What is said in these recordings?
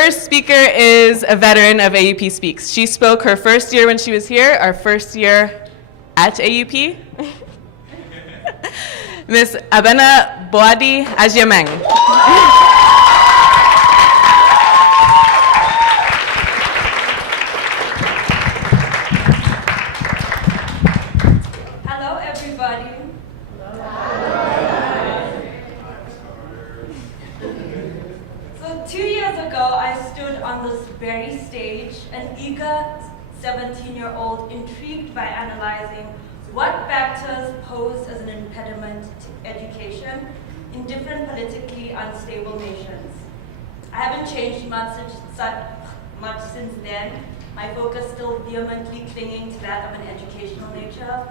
first speaker is a veteran of AUP Speaks. She spoke her first year when she was here, our first year at AUP. Ms. Abena Boadi Ajiameng. Hello, everybody. So 2 years ago, I stood on this very stage, an eager 17-year-old intrigued by analyzing what factors pose as an impediment to education in different politically unstable nations. I haven't changed much since then, my focus still vehemently clinging to that of an educational nature.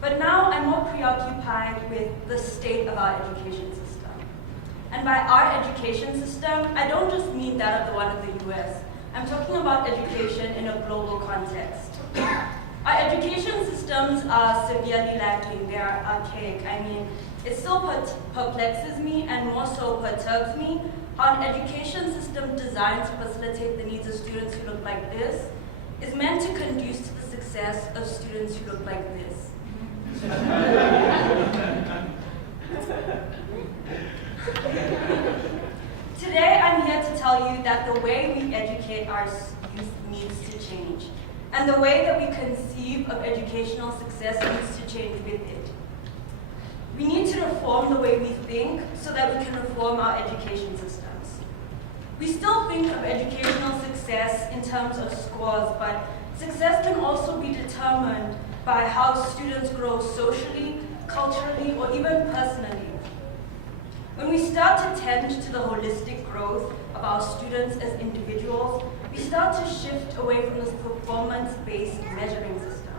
But now I'm more preoccupied with the state of our education system. And by our education system, I don't just mean that of the one of the US. I'm talking about education in a global context. Our education systems are severely lacking. They are archaic. I mean, it still perplexes me and more so perturbs me how an education system designed to facilitate the needs of students who look like this is meant to conduce to the success of students who look like this. Today, I'm here to tell you that the way we educate our youth needs to change, and the way that we conceive of educational success needs to change with it. We need to reform the way we think so that we can reform our education systems. We still think of educational success in terms of scores, but success can also be determined by how students grow socially, culturally, or even personally. When we start to tend to the holistic growth of our students as individuals, we start to shift away from this performance-based measuring system.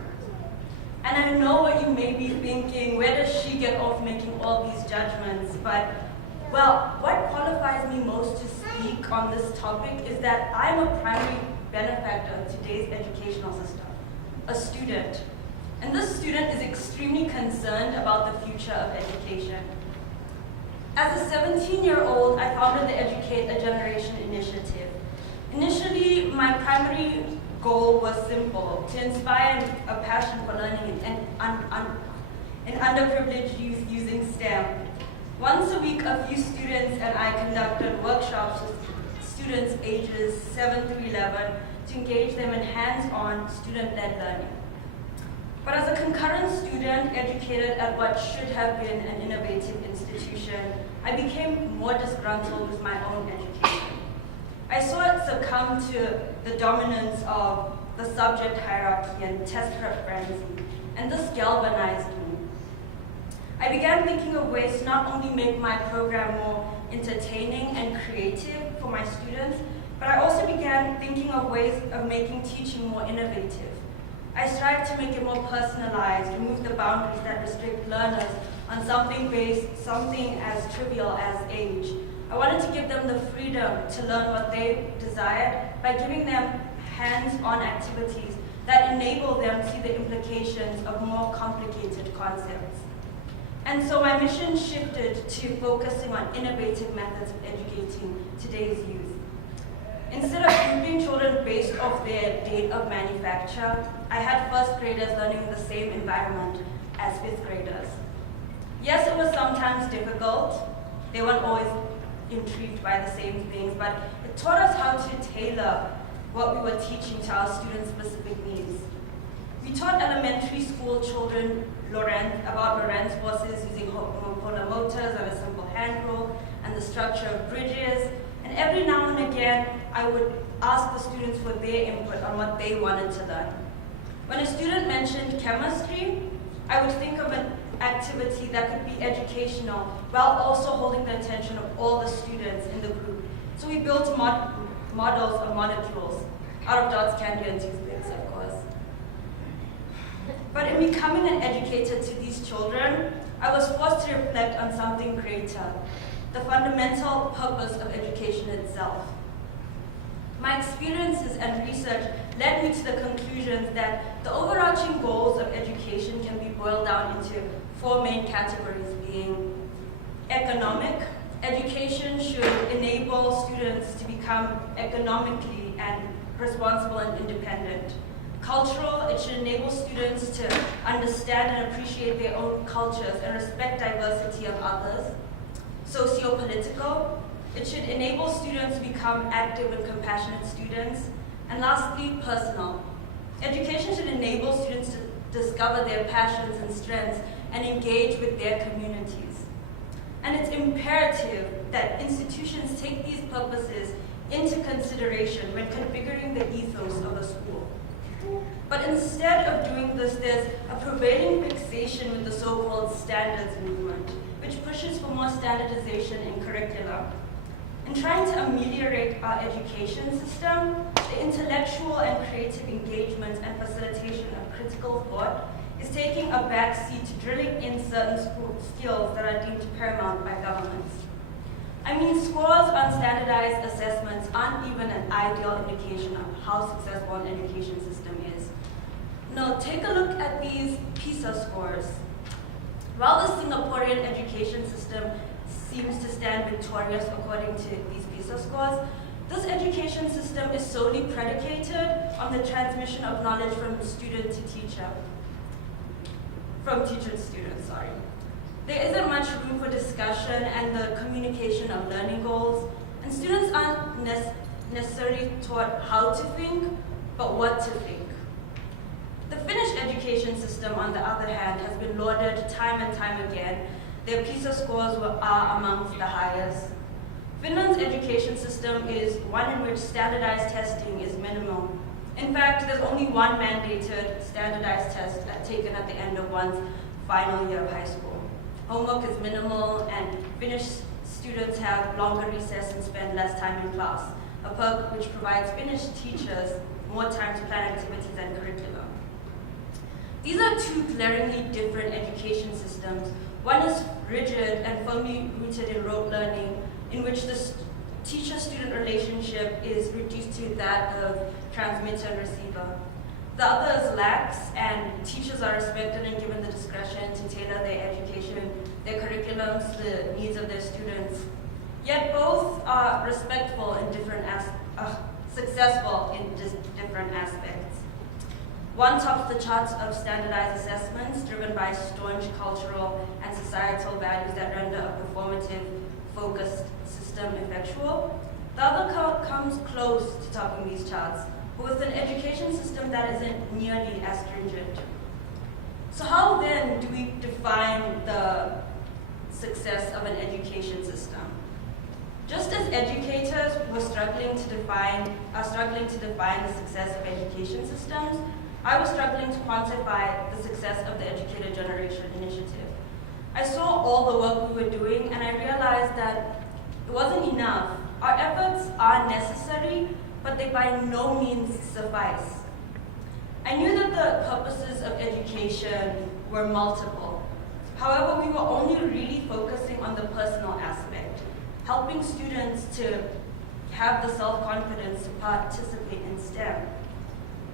And I know what you may be thinking, where does she get off making all these judgments? But, well, what qualifies me most to speak on this topic is that I'm a primary benefactor of today's educational system, a student. And this student is extremely concerned about the future of education. As a 17-year-old, I founded the Educate a Generation initiative. Initially, my primary goal was simple: to inspire a passion for learning in underprivileged youth using STEM. Once a week, a few students and I conducted workshops with students ages 7 through 11 to engage them in hands-on student-led learning. But as a concurrent student educated at what should have been an innovative institution, I became more disgruntled with my own education. I saw it succumb to the dominance of the subject hierarchy and test prep frenzy, and this galvanized me. I began thinking of ways to not only make my program more entertaining and creative for my students, but I also began thinking of ways of making teaching more innovative. I strive to make it more personalized, remove the boundaries that restrict learners on something as trivial as age. I wanted to give them the freedom to learn what they desired by giving them hands-on activities that enable them to see the implications of more complicated concepts. And so my mission shifted to focusing on innovative methods of educating today's youth. Instead of grouping children based off their date of manufacture, I had first graders learning in the same environment as fifth graders. Yes, it was sometimes difficult. They weren't always intrigued by the same things, but it taught us how to tailor what we were teaching to our students' specific needs. We taught elementary school children about Lorentz forces using monopolar motors and a simple hand rule and the structure of bridges. And every now and again, I would ask the students for their input on what they wanted to learn. When a student mentioned chemistry, I would think of an activity that could be educational while also holding the attention of all the students in the group. So we built models of molecules out of dots, candy, and toothpicks, of course. But in becoming an educator to these children, I was forced to reflect on something greater, the fundamental purpose of education itself. My experiences and research led me to the conclusions that the overarching goals of education can be boiled down into four main categories, being economic, education should enable students to become economically and responsible and independent. Cultural, it should enable students to understand and appreciate their own cultures and respect diversity of others. Socio-political, it should enable students to become active and compassionate students. And lastly, personal. Education should enable students to discover their passions and strengths and engage with their communities. And it's imperative that institutions take these purposes into consideration when configuring the ethos of a school. But instead of doing this, there's a prevailing fixation with the so-called standards movement, which pushes for more standardization in curricula. In trying to ameliorate our education system, the intellectual and creative engagement and facilitation of critical thought is taking a backseat to drilling in certain skills that are deemed paramount by governments. I mean, scores on standardized assessments aren't even an ideal indication of how successful an education system is. Now, take a look at these PISA scores. While the Singaporean education system seems to stand victorious according to these PISA scores, this education system is solely predicated on the transmission of knowledge from student to teacher. From teacher to student, sorry. There isn't much room for discussion and the communication of learning goals, and students aren't necessarily taught how to think, but what to think. The Finnish education system, on the other hand, has been lauded time and time again. Their PISA scores are amongst the highest. Finland's education system is one in which standardized testing is minimal. In fact, there's only one mandated standardized test taken at the end of one's final year of high school. Homework is minimal, and Finnish students have longer recess and spend less time in class, a perk which provides Finnish teachers more time to plan activities and curriculum. These are two glaringly different education systems. One is rigid and firmly rooted in rote learning, in which the teacher-student relationship is reduced to that of transmitter and receiver. The other is lax, and teachers are respected and given the discretion to tailor their education, their curriculums to the needs of their students. Yet both are respectful in different successful in different aspects. One tops the charts of standardized assessments driven by staunch cultural and societal values that render a performative, focused system effectual. The other comes close to topping these charts, but with an education system that isn't nearly as stringent. So how then do we define the success of an education system? Just as educators are struggling to define the success of education systems, I was struggling to quantify the success of the Educator Generation Initiative. I saw all the work we were doing, and I realized that it wasn't enough. Our efforts are necessary, but they by no means suffice. I knew that the purposes of education were multiple. However, we were only really focusing on the personal aspect, helping students to have the self-confidence to participate in STEM.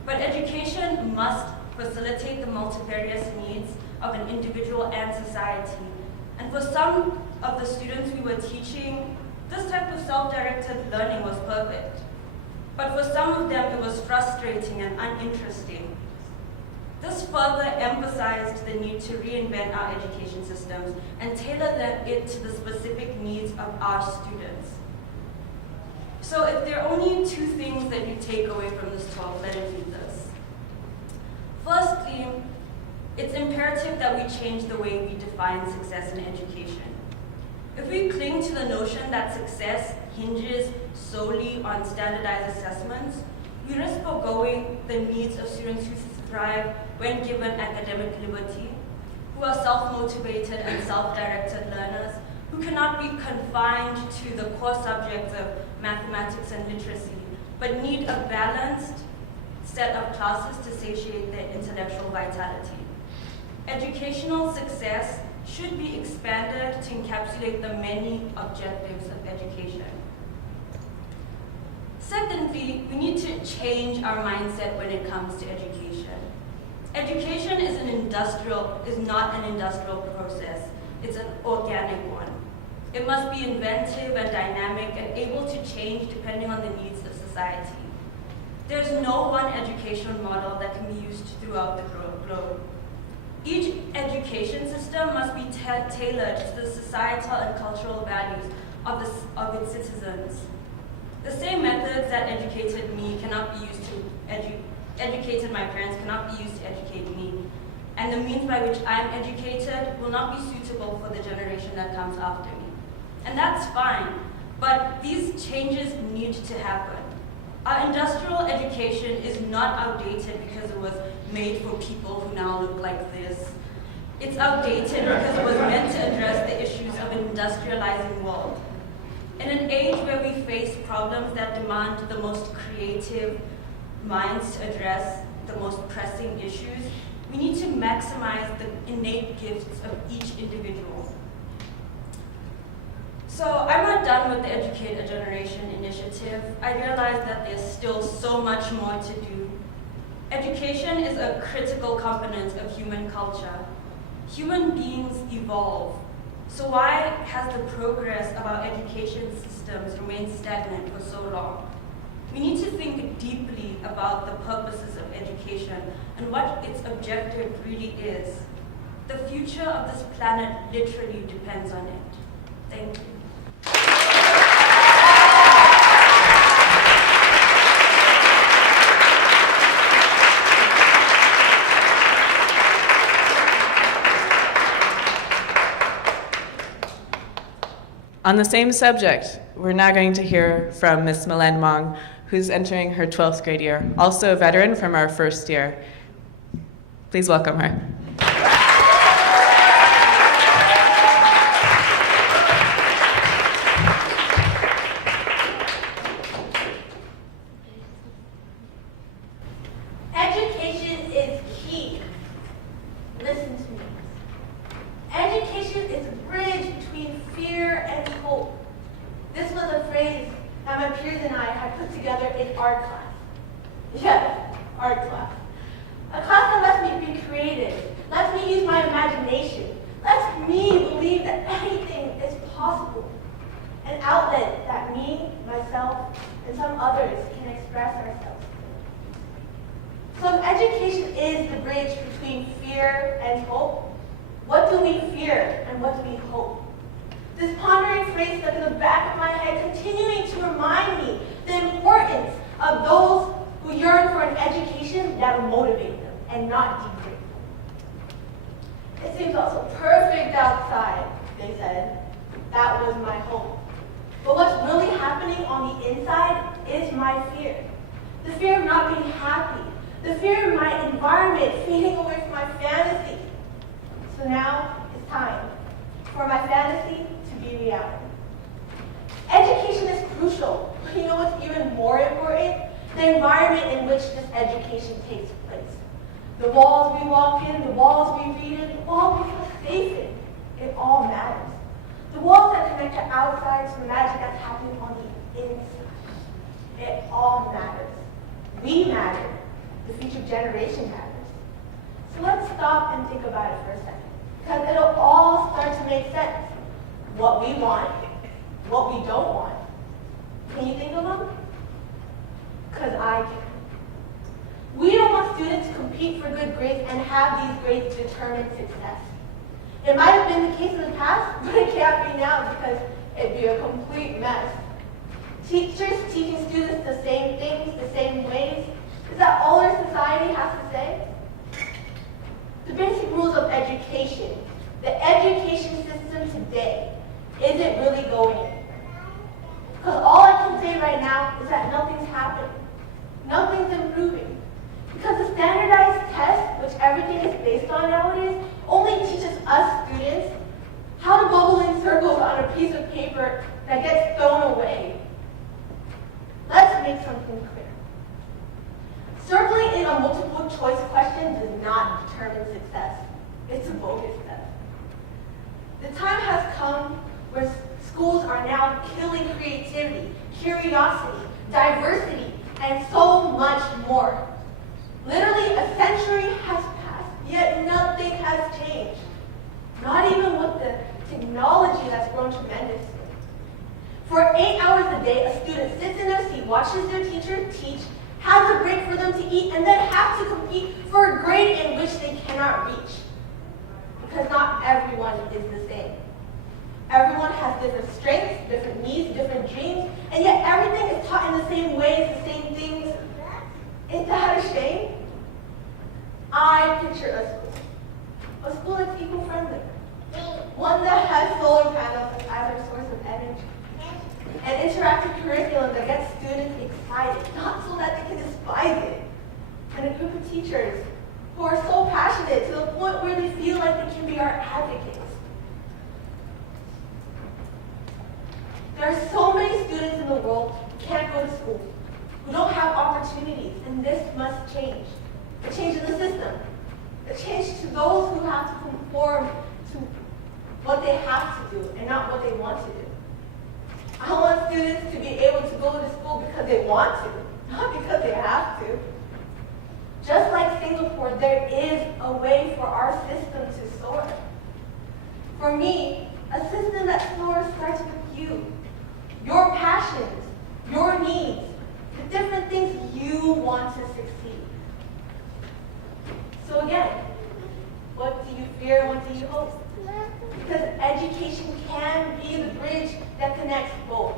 But education must facilitate the multifarious needs of an individual and society. And for some of the students we were teaching, this type of self-directed learning was perfect. But for some of them, it was frustrating and uninteresting. This further emphasized the need to reinvent our education systems and tailor it to the specific needs of our students. So if there are only two things that you take away from this talk, let it be this. Firstly, it's imperative that we change the way we define success in education. If we cling to the notion that success hinges solely on standardized assessments, we risk forgoing the needs of students who thrive when given academic liberty, who are self-motivated and self-directed learners, who cannot be confined to the core subjects of mathematics and literacy, but need a balanced set of classes to satiate their intellectual vitality. Educational success should be expanded to encapsulate the many objectives of education. Secondly, we need to change our mindset when it comes to education. Education is not an industrial process. It's an organic one. It must be inventive and dynamic and able to change depending on the needs of society. There's no one education model that can be used throughout the globe. Each education system must be tailored to the societal and cultural values of its citizens. The same methods that educated me cannot be used to educated my parents cannot be used to educate me. And the means by which I'm educated will not be suitable for the generation that comes after me. And that's fine, but these changes need to happen. Our industrial education is not outdated because it was made for people who now look like this. It's outdated because it was meant to address the issues of an industrializing world. In an age where we face problems that demand the most creative minds to address the most pressing issues, we need to maximize the innate gifts of each individual. So I'm not done with the Educate a Generation initiative. I realize that there's still so much more to do. Education is a critical component of human culture. Human beings evolve. So why has the progress of our education systems remained stagnant for so long? We need to think deeply about the purposes of education and what its objective really is. The future of this planet literally depends on it. Thank you. On the same subject, we're now going to hear from Ms. Mylène Mong, who's entering her 12th grade year, also a veteran from our first year. Please welcome her. Education is key. Listen to me. Education is a bridge between fear and hope. This was a phrase that my peers and I had put together in art class. Yes, art class. A class that lets me be creative, lets me use my imagination, lets me believe that anything is possible. An outlet that me, myself, and some others can express ourselves. So if education is the bridge between fear and hope, what do we fear and what do we hope? This pondering phrase stuck in the back of my head, continuing to remind me the importance of those who yearn for an education that will motivate them and not degrade them. It seems also perfect outside, they said. That was my hope. But what's really happening on the inside is my fear. The fear of not being happy. The fear of my environment fading away from my fantasy. So now it's time for my fantasy to be reality. Education is crucial, but you know what's even more important? The environment in which this education takes place. The walls we walk in, the walls we read in, the walls we feel safe in. It all matters. The walls that connect the outside to the magic that's happening on the inside. It all matters. We matter. The future generation matters. So let's stop and think about it for a second. Because it'll all start to make sense. What we want, what we don't want. Can you think of them? Because I can. We don't want students to compete for good grades and have these grades determine success. It might have been the case in the past, but it can't be now because it'd be a complete mess. Teachers teaching students the same things, the same ways. Is that all our society has to say? The basic rules of education, the education system today, is it really going anywhere? Because all I can say right now is that nothing's happening. Nothing's improving. Because the standardized test, which everything is based on nowadays, only teaches us students how to bubble in circles on a piece of paper that gets thrown away. Let's make something clear. Circling in a multiple choice question does not determine success. It's a bogus test. The time has come where schools are now killing creativity, curiosity, diversity, and so much more. Literally a century has passed, yet nothing has changed. Not even with the technology that's grown tremendously. For 8 hours a day, a student sits in their seat, watches their teacher teach, has a break for them to eat, and then have to compete for a grade in which they cannot reach. Because not everyone is the same. Everyone has different strengths, different needs, different dreams, and yet everything is taught in the same ways, the same things. Isn't that a shame? I picture a school that's eco-friendly, one that has solar panels as their source of energy, an interactive curriculum that gets students excited, not so that they can despise it, and a group of teachers who are so passionate to the point where they feel like they can be our advocates. There are so many students in the world who can't go to school, who don't have opportunities, and this must change. A change in the system. A change to those who have to conform to what they have to do and not what they want to do. I want students to be able to go to school because they want to, not because they have to. Just like Singapore, there is a way for our system to soar. For me, a system that soars starts with you, your passions, your needs, the different things you want to succeed. So again, what do you fear and what do you hope? Because education can be the bridge that connects both.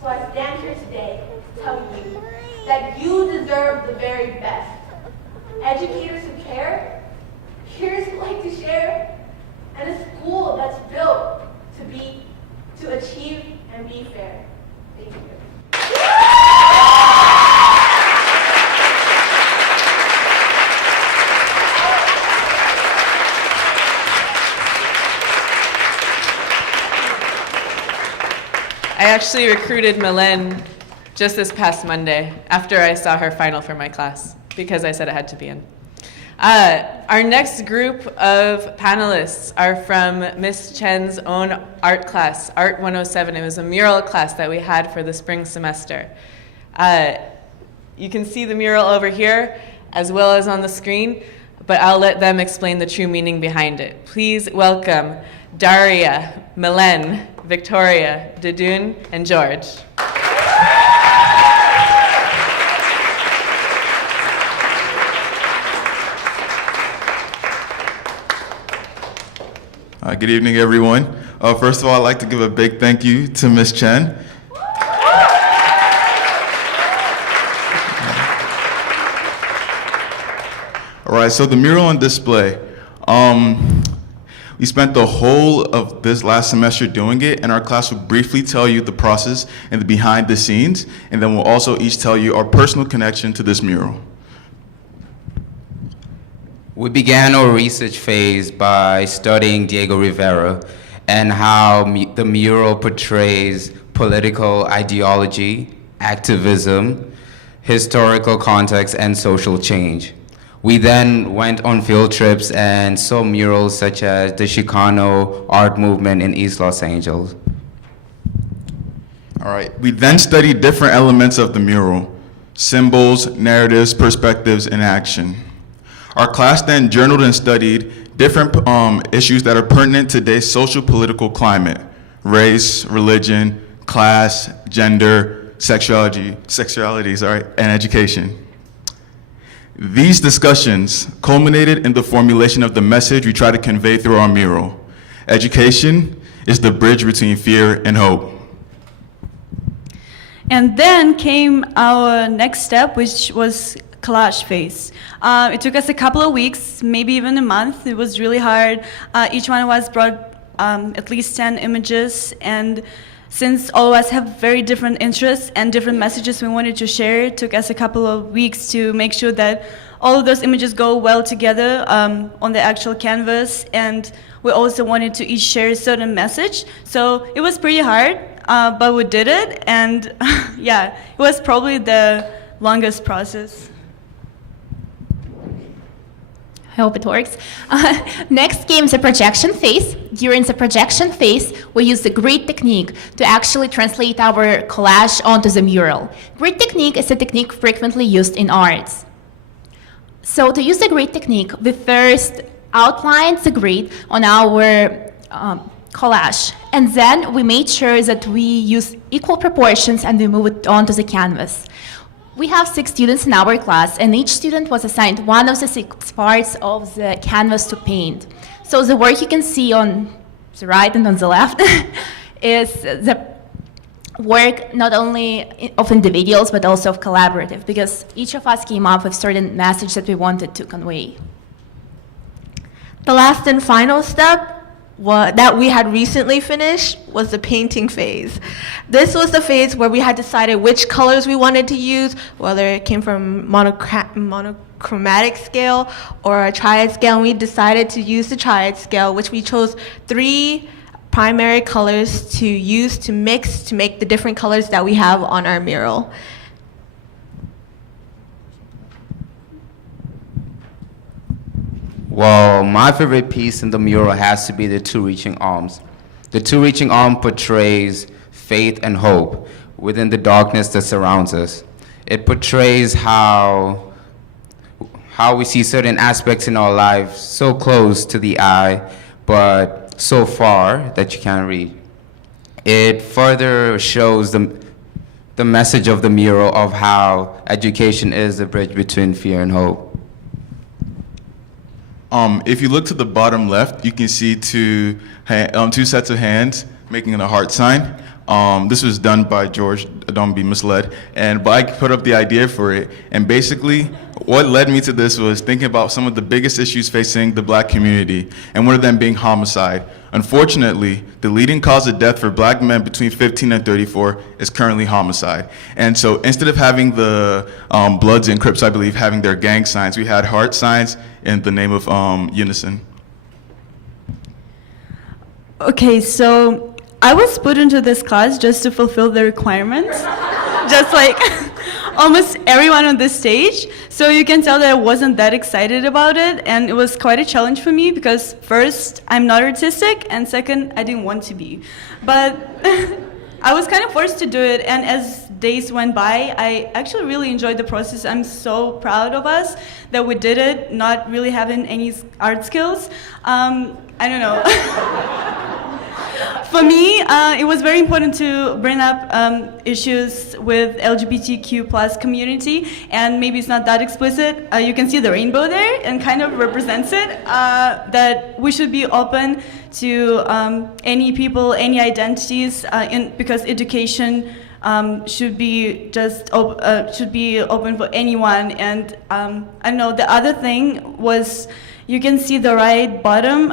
So I stand here today to tell you that you deserve the very best. Educators who care, peers who like to share, and a school that's built to achieve and be fair. Thank you. I actually recruited Mylène just this past Monday after I saw her final for my class because I said it had to be in. Our next group of panelists are from Miss Chen's own art class, Art 107. It was a mural class that we had for the spring semester. You can see the mural over here as well as on the screen, but I'll let them explain the true meaning behind it. Please welcome Daria, Mylène, Victoria, Dudun, and George. Good evening, everyone. First of all, I'd like to give a big thank you to Ms. Chen. All right, so the mural on display. We spent the whole of this last semester doing it, and our class will briefly tell you the process and the behind the scenes, and then we'll also each tell you our personal connection to this mural. We began our research phase by studying Diego Rivera and how the mural portrays political ideology, activism, historical context, and social change. We then went on field trips and saw murals such as the Chicano art movement in East Los Angeles. All right, we then studied different elements of the mural: symbols, narratives, perspectives, and action. Our class then journaled and studied different issues that are pertinent to today's social political climate: race, religion, class, gender, sexuality, and education. These discussions culminated in the formulation of the message we try to convey through our mural. Education is the bridge between fear and hope. And then came our next step, which was collage phase. It took us a couple of weeks, maybe even a month. It was really hard. Each one of us brought at least 10 images, and since all of us have very different interests and different messages we wanted to share, it took us a couple of weeks to make sure that all of those images go well together on the actual canvas, and we also wanted to each share a certain message. So it was pretty hard, but we did it, and yeah, it was probably the longest process. I hope it works. Next came the projection phase. During the projection phase, we used the grid technique to actually translate our collage onto the mural. Grid technique is a technique frequently used in arts. So to use the grid technique, we first outlined the grid on our collage. And then we made sure that we use equal proportions and we move it onto the canvas. We have 6 students in our class, and each student was assigned one of the 6 parts of the canvas to paint. So the work you can see on the right and on the left is the work not only of individuals but also of collaborative, because each of us came up with certain message that we wanted to convey. The last and final step that we had recently finished was the painting phase. This was the phase where we had decided which colors we wanted to use, whether it came from monochromatic scale or a triad scale, and we decided to use the triad scale, which we chose 3 primary colors to use to mix to make the different colors that we have on our mural. Well, my favorite piece in the mural has to be the 2 reaching arms. The 2 reaching arm portrays faith and hope within the darkness that surrounds us. It portrays how we see certain aspects in our life so close to the eye, but so far that you can't read. It further shows the message of the mural of how education is the bridge between fear and hope. If you look to the bottom left, you can see 2 sets of hands making a heart sign. This was done by George, don't be misled, but I put up the idea for it, and basically what led me to this was thinking about some of the biggest issues facing the Black community, and one of them being homicide. Unfortunately, the leading cause of death for Black men between 15 and 34 is currently homicide. And so instead of having the Bloods and Crips, I believe, having their gang signs, we had heart signs in the name of unison. Okay, so I was put into this class just to fulfill the requirements, just like almost everyone on this stage. So you can tell that I wasn't that excited about it, and it was quite a challenge for me because first, I'm not artistic, and second, I didn't want to be. But I was kind of forced to do it, and as days went by, I actually really enjoyed the process. I'm so proud of us that we did it, not really having any art skills. I don't know. For me, it was very important to bring up issues with LGBTQ plus community, and maybe it's not that explicit. You can see the rainbow there and kind of represents it, that we should be open to any people, any identities, because education should be should be open for anyone. And I don't know, the other thing was, you can see the right bottom,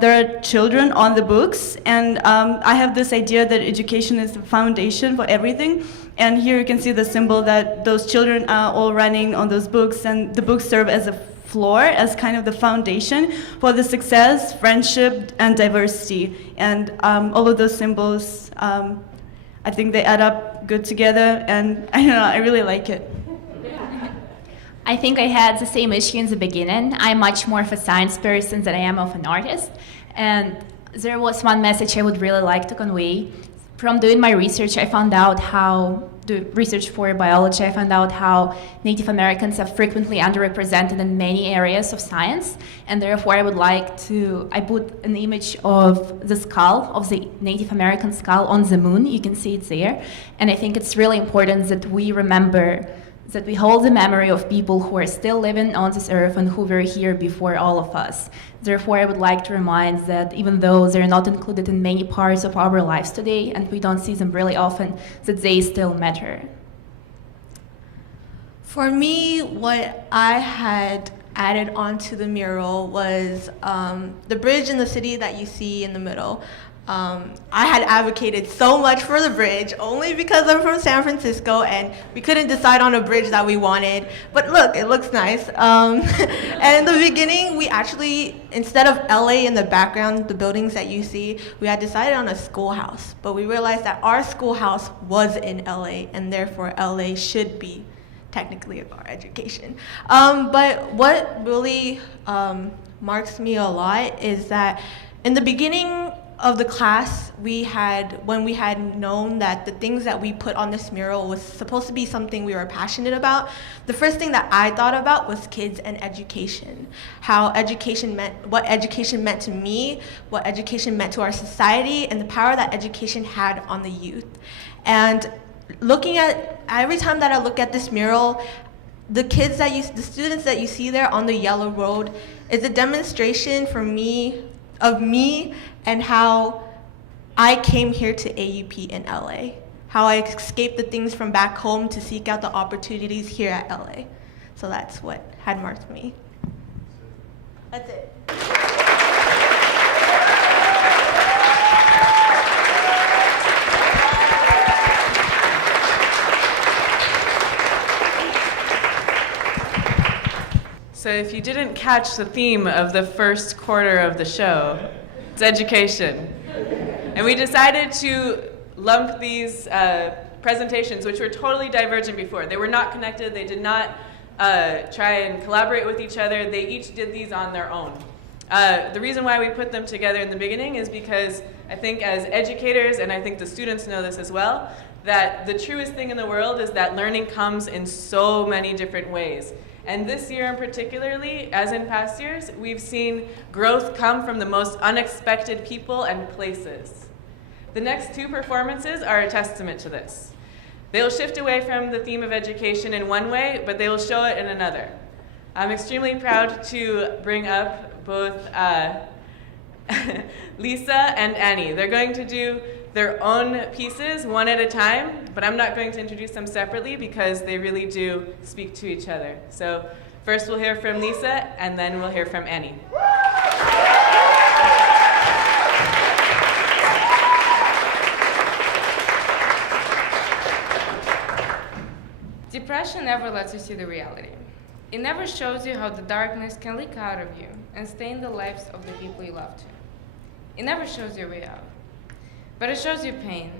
there are children on the books, and I have this idea that education is the foundation for everything. And here you can see the symbol that those children are all running on those books, and the books serve as a floor, as kind of the foundation for the success, friendship, and diversity. And all of those symbols, I think they add up good together, and I don't know, I really like it. I think I had the same issue in the beginning. I'm much more of a science person than I am of an artist. And there was one message I would really like to convey. From doing my research, I found out for biology, I found out how Native Americans are frequently underrepresented in many areas of science. And therefore, I put an image of the skull, of the Native American skull on the moon. You can see it there. And I think it's really important that we remember that we hold the memory of people who are still living on this earth and who were here before all of us. Therefore, I would like to remind that even though they're not included in many parts of our lives today, and we don't see them really often, that they still matter. For me, what I had added onto the mural was the bridge in the city that you see in the middle. I had advocated so much for the bridge only because I'm from San Francisco and we couldn't decide on a bridge that we wanted. But look, it looks nice. And in the beginning, we actually, instead of LA in the background, the buildings that you see, we had decided on a schoolhouse. But we realized that our schoolhouse was in LA, and therefore LA should be technically our education. But what really marks me a lot is that in the beginning, of the class, when we had known that the things that we put on this mural was supposed to be something we were passionate about, the first thing that I thought about was kids and education. What education meant to me, what education meant to our society, and the power that education had on the youth. And every time that I look at this mural, the students that you see there on the yellow road is a demonstration of me and how I came here to AUP in LA, how I escaped the things from back home to seek out the opportunities here at LA. So that's what had marked me. That's it. So if you didn't catch the theme of the first quarter of the show, it's education. And we decided to lump these presentations, which were totally divergent before. They were not connected. They did not try and collaborate with each other. They each did these on their own. The reason why we put them together in the beginning is because I think as educators, and I think the students know this as well, that the truest thing in the world is that learning comes in so many different ways. And this year in particularly, as in past years, we've seen growth come from the most unexpected people and places. The next two performances are a testament to this. They will shift away from the theme of education in one way, but they will show it in another. I'm extremely proud to bring up both Lisa and Annie. They're going to do their own pieces one at a time, but I'm not going to introduce them separately because they really do speak to each other. So first we'll hear from Lisa, and then we'll hear from Annie. Depression never lets you see the reality. It never shows you how the darkness can leak out of you and stain the lives of the people you love too. It never shows you a way out. But it shows you pain.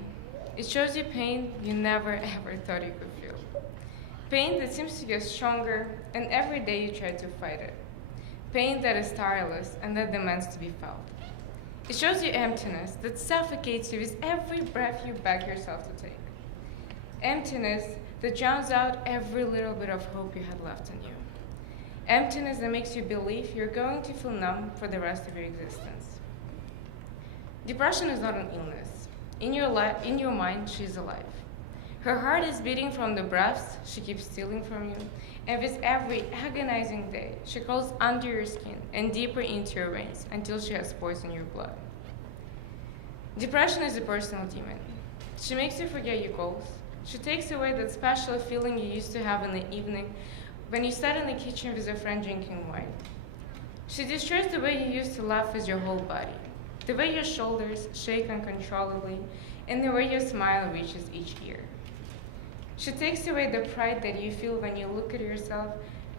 It shows you pain you never ever thought you could feel. Pain that seems to get stronger, and every day you try to fight it. Pain that is tireless and that demands to be felt. It shows you emptiness that suffocates you with every breath you beg yourself to take. Emptiness that drowns out every little bit of hope you had left in you. Emptiness that makes you believe you're going to feel numb for the rest of your existence. Depression is not an illness. In your mind, she's alive. Her heart is beating from the breaths she keeps stealing from you, and with every agonizing day, she crawls under your skin and deeper into your veins until she has poisoned your blood. Depression is a personal demon. She makes you forget your goals. She takes away that special feeling you used to have in the evening when you sat in the kitchen with a friend drinking wine. She destroys the way you used to laugh with your whole body, the way your shoulders shake uncontrollably, and the way your smile reaches each ear. She takes away the pride that you feel when you look at yourself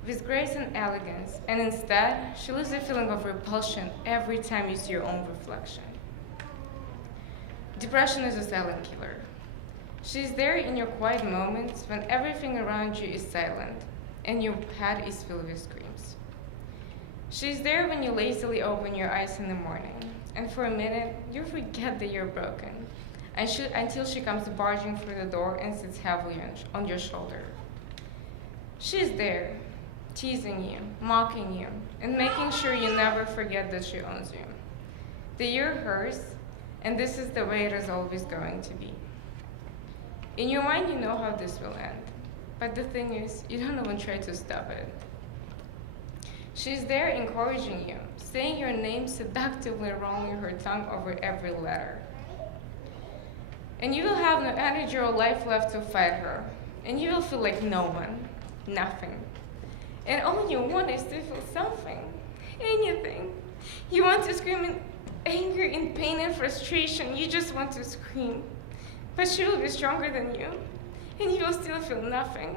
with grace and elegance, and instead, she leaves a feeling of repulsion every time you see your own reflection. Depression is a silent killer. She's there in your quiet moments when everything around you is silent and your head is filled with screams. She's there when you lazily open your eyes in the morning, and for a minute, you forget that you're broken, until she comes barging through the door and sits heavily on your shoulder. She's there, teasing you, mocking you, and making sure you never forget that she owns you. That you're hers, and this is the way it is always going to be. In your mind, you know how this will end, but the thing is, you don't even try to stop it. She's there encouraging you, saying your name seductively, rolling her tongue over every letter. And you will have no energy or life left to fight her, and you will feel like no one, nothing. And all you want is to feel something, anything. You want to scream in anger, in pain, and frustration. You just want to scream. But she will be stronger than you, and you will still feel nothing.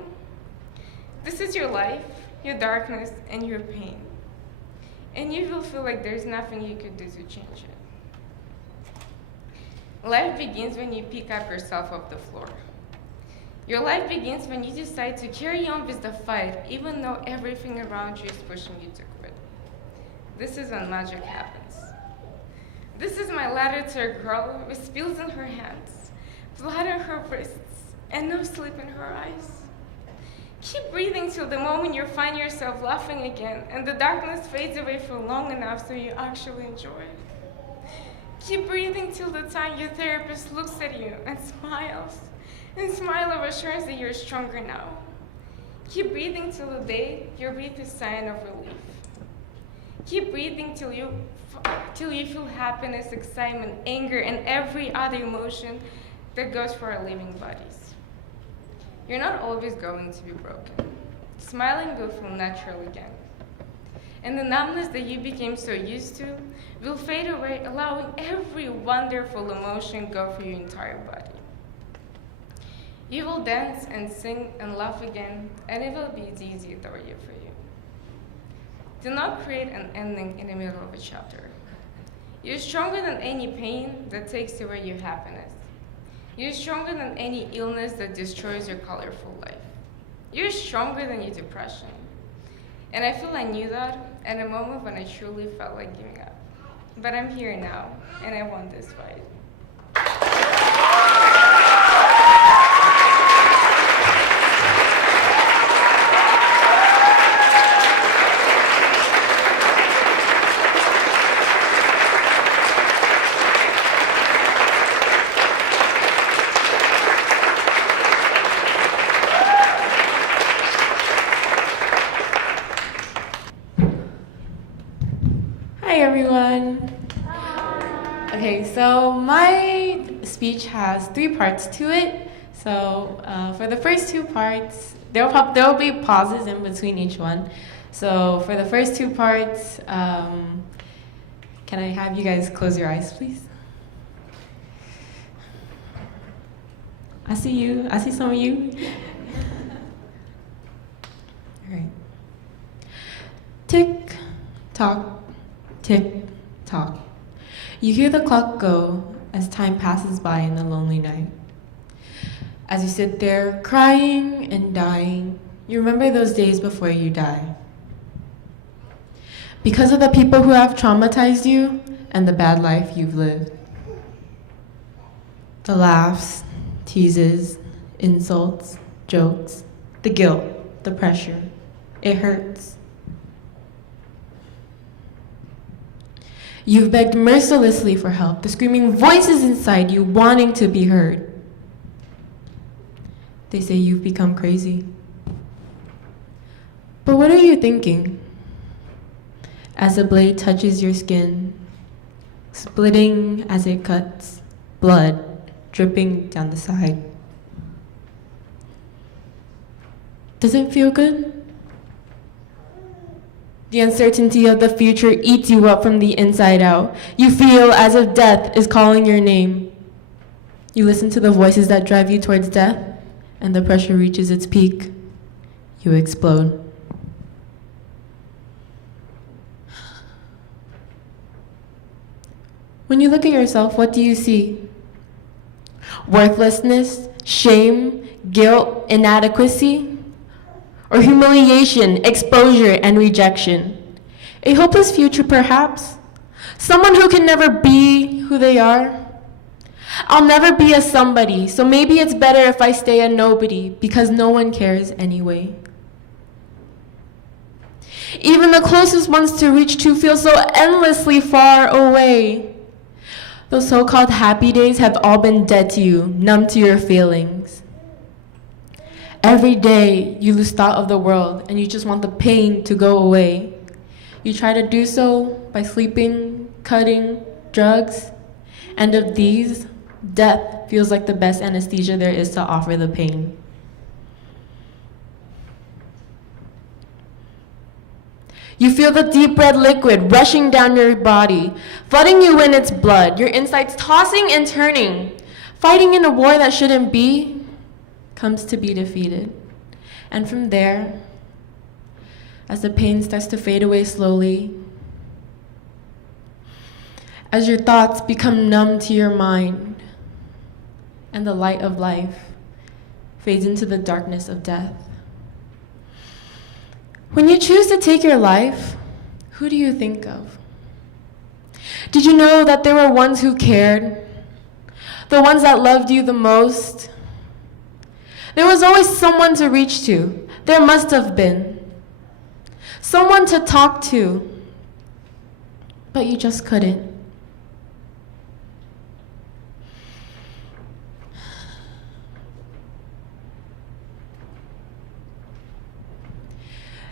This is your life, your darkness, and your pain. And you will feel like there's nothing you could do to change it. Life begins when you pick up yourself off the floor. Your life begins when you decide to carry on with the fight, even though everything around you is pushing you to quit. This is when magic happens. This is my letter to a girl with spills in her hands, blood on her wrists, and no sleep in her eyes. Keep breathing till the moment you find yourself laughing again and the darkness fades away for long enough so you actually enjoy it. Keep breathing till the time your therapist looks at you and smile of assurance that you're stronger now. Keep breathing till the day your breath is a sign of relief. Keep breathing till you feel happiness, excitement, anger, and every other emotion that goes for our living bodies. You're not always going to be broken. Smiling will feel natural again. And the numbness that you became so used to will fade away, allowing every wonderful emotion go through your entire body. You will dance and sing and laugh again, and it will be as easy as for you. Do not create an ending in the middle of a chapter. You're stronger than any pain that takes away your happiness. You're stronger than any illness that destroys your colorful life. You're stronger than your depression. And I feel I knew that at a moment when I truly felt like giving up. But I'm here now, and I won this fight. Hi everyone. Okay, so my speech has 3 parts to it. So for the first 2 parts, there will be pauses in between each one. So for the first 2 parts, can I have you guys close your eyes, please? I see you. I see some of you. All right. Tick, tock. Tick, tock. You hear the clock go as time passes by in the lonely night. As you sit there crying and dying, you remember those days before you die. Because of the people who have traumatized you and the bad life you've lived. The laughs, teases, insults, jokes, the guilt, the pressure. It hurts. You've begged mercilessly for help, the screaming voices inside you wanting to be heard. They say you've become crazy. But what are you thinking? As the blade touches your skin, splitting as it cuts, blood dripping down the side. Does it feel good? The uncertainty of the future eats you up from the inside out. You feel as if death is calling your name. You listen to the voices that drive you towards death, and the pressure reaches its peak. You explode. When you look at yourself, what do you see? Worthlessness, shame, guilt, inadequacy? Or humiliation, exposure, and rejection? A hopeless future, perhaps? Someone who can never be who they are? I'll never be a somebody, so maybe it's better if I stay a nobody, because no one cares anyway. Even the closest ones to reach to feel so endlessly far away. Those so-called happy days have all been dead to you, numb to your feelings. Every day you lose thought of the world and you just want the pain to go away. You try to do so by sleeping, cutting, drugs, and of these, death feels like the best anesthesia there is to offer the pain. You feel the deep red liquid rushing down your body, flooding you in its blood, your insides tossing and turning, fighting in a war that shouldn't be, comes to be defeated. And from there, as the pain starts to fade away slowly, as your thoughts become numb to your mind, and the light of life fades into the darkness of death. When you choose to take your life, who do you think of? Did you know that there were ones who cared? The ones that loved you the most? There was always someone to reach to. There must have been. Someone to talk to. But you just couldn't.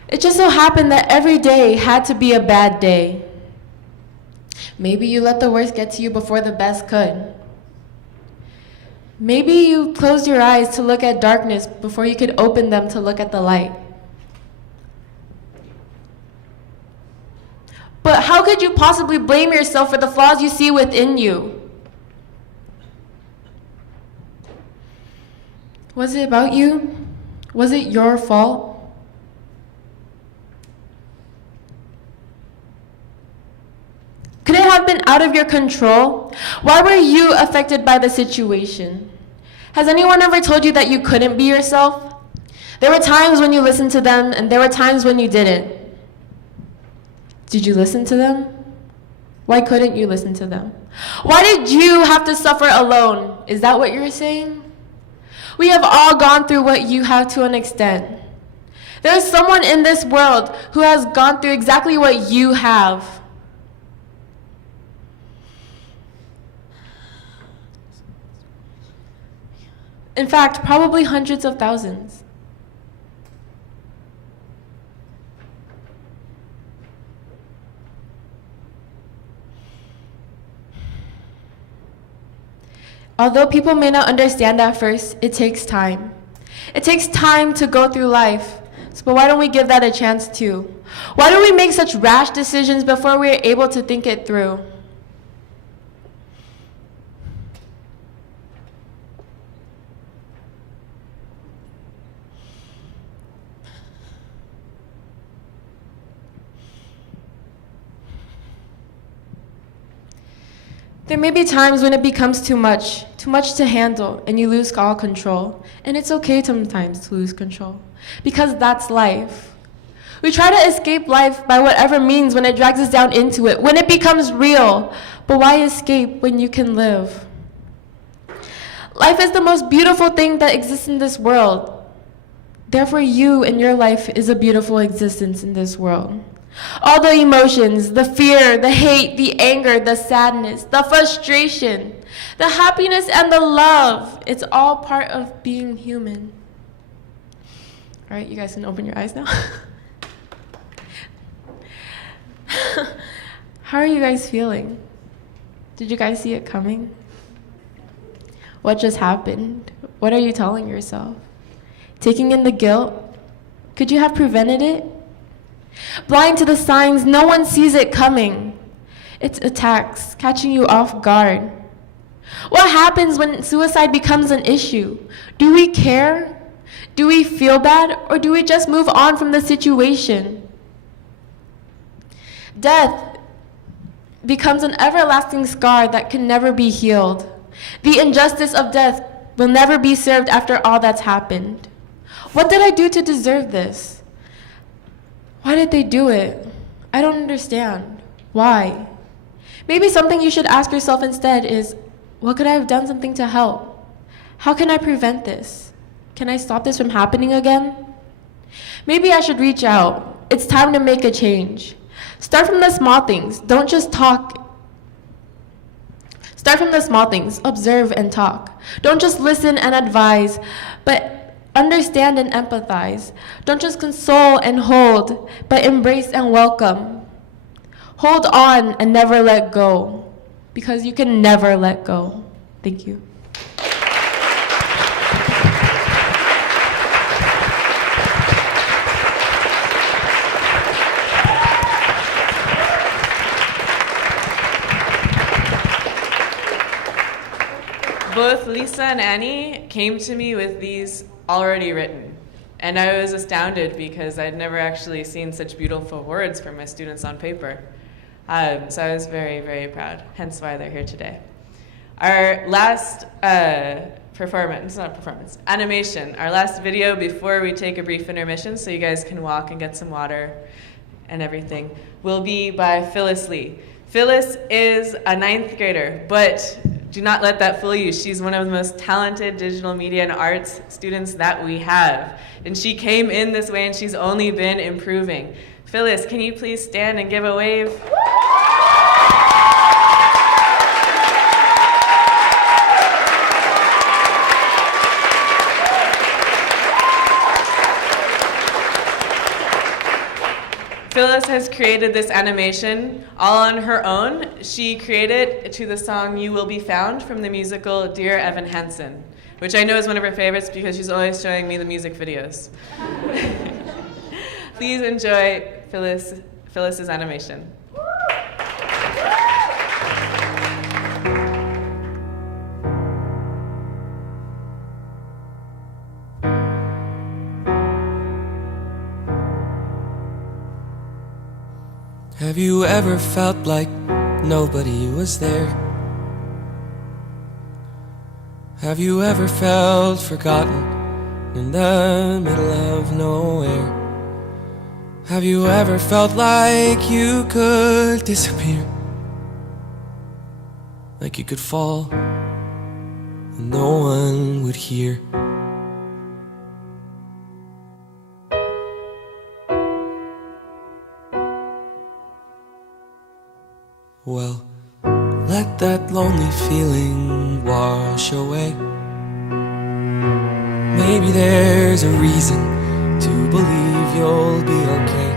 It just so happened that every day had to be a bad day. Maybe you let the worst get to you before the best could. Maybe you closed your eyes to look at darkness before you could open them to look at the light. But how could you possibly blame yourself for the flaws you see within you? Was it about you? Was it your fault? Could it have been out of your control? Why were you affected by the situation? Has anyone ever told you that you couldn't be yourself? There were times when you listened to them, and there were times when you didn't. Did you listen to them? Why couldn't you listen to them? Why did you have to suffer alone? Is that what you're saying? We have all gone through what you have to an extent. There's someone in this world who has gone through exactly what you have. In fact, probably hundreds of thousands. Although people may not understand at first, it takes time. It takes time to go through life. But why don't we give that a chance too? Why do we make such rash decisions before we're able to think it through? There may be times when it becomes too much to handle, and you lose all control. And it's okay sometimes to lose control, because that's life. We try to escape life by whatever means when it drags us down into it, when it becomes real. But why escape when you can live? Life is the most beautiful thing that exists in this world. Therefore, you and your life is a beautiful existence in this world. All the emotions, the fear, the hate, the anger, the sadness, the frustration, the happiness and the love, it's all part of being human. All right, you guys can open your eyes now. How are you guys feeling? Did you guys see it coming? What just happened? What are you telling yourself? Taking in the guilt? Could you have prevented it? Blind to the signs, no one sees it coming. It's attacks, catching you off guard. What happens when suicide becomes an issue? Do we care? Do we feel bad? Or do we just move on from the situation? Death becomes an everlasting scar that can never be healed. The injustice of death will never be served after all that's happened. What did I do to deserve this? Why did they do it? I don't understand. Why? Maybe something you should ask yourself instead is, what could I have done something to help? How can I prevent this? Can I stop this from happening again? Maybe I should reach out. It's time to make a change. Start from the small things. Don't just talk. Start from the small things. Observe and talk. Don't just listen and advise, but understand and empathize. Don't just console and hold, but embrace and welcome. Hold on and never let go, because you can never let go. Thank you. Both Lisa and Annie came to me with these already written. And I was astounded because I'd never actually seen such beautiful words from my students on paper. So I was very, very proud, hence why they're here today. Our last animation, our last video before we take a brief intermission so you guys can walk and get some water and everything, will be by Phyllis Lee. Phyllis is a 9th grader, but do not let that fool you. She's one of the most talented digital media and arts students that we have. And she came in this way and she's only been improving. Phyllis, can you please stand and give a wave? Phyllis has created this animation all on her own. She created it to the song You Will Be Found from the musical Dear Evan Hansen, which I know is one of her favorites because she's always showing me the music videos. Please enjoy Phyllis's animation. Have you ever felt like nobody was there? Have you ever felt forgotten in the middle of nowhere? Have you ever felt like you could disappear? Like you could fall and no one would hear? Well, let that lonely feeling wash away. Maybe there's a reason to believe you'll be okay.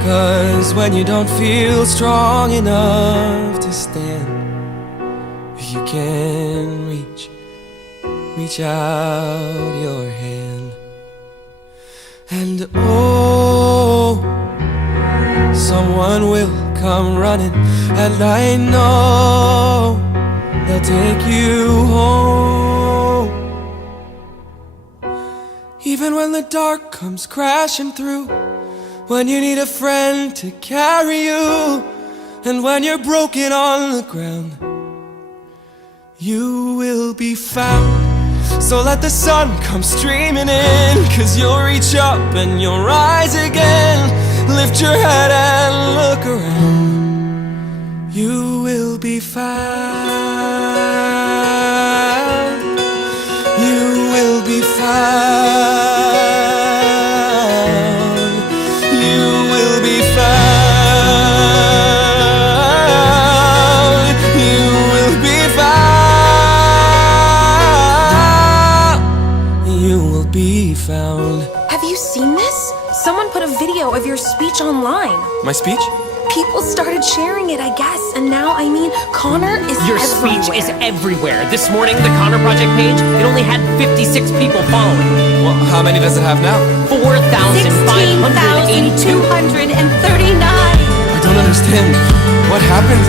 'Cause when you don't feel strong enough to stand, you can reach out your hand. And oh, someone will come running, and I know they'll take you home. Even when the dark comes crashing through, when you need a friend to carry you, and when you're broken on the ground, you will be found. So let the sun come streaming in, 'cause you'll reach up and you'll rise again. Lift your head and look around. You will be found. You will be found. You will be found. You will be found. You will be found. Have you seen this? Someone put a video of your speech online. My speech? People started sharing it, I guess, and now, Connor is Your everywhere. speech is everywhere. This morning, the Connor Project page, it only had 56 people following. Well, how many does it have now? 4,582. 16,239. I don't understand. What happened?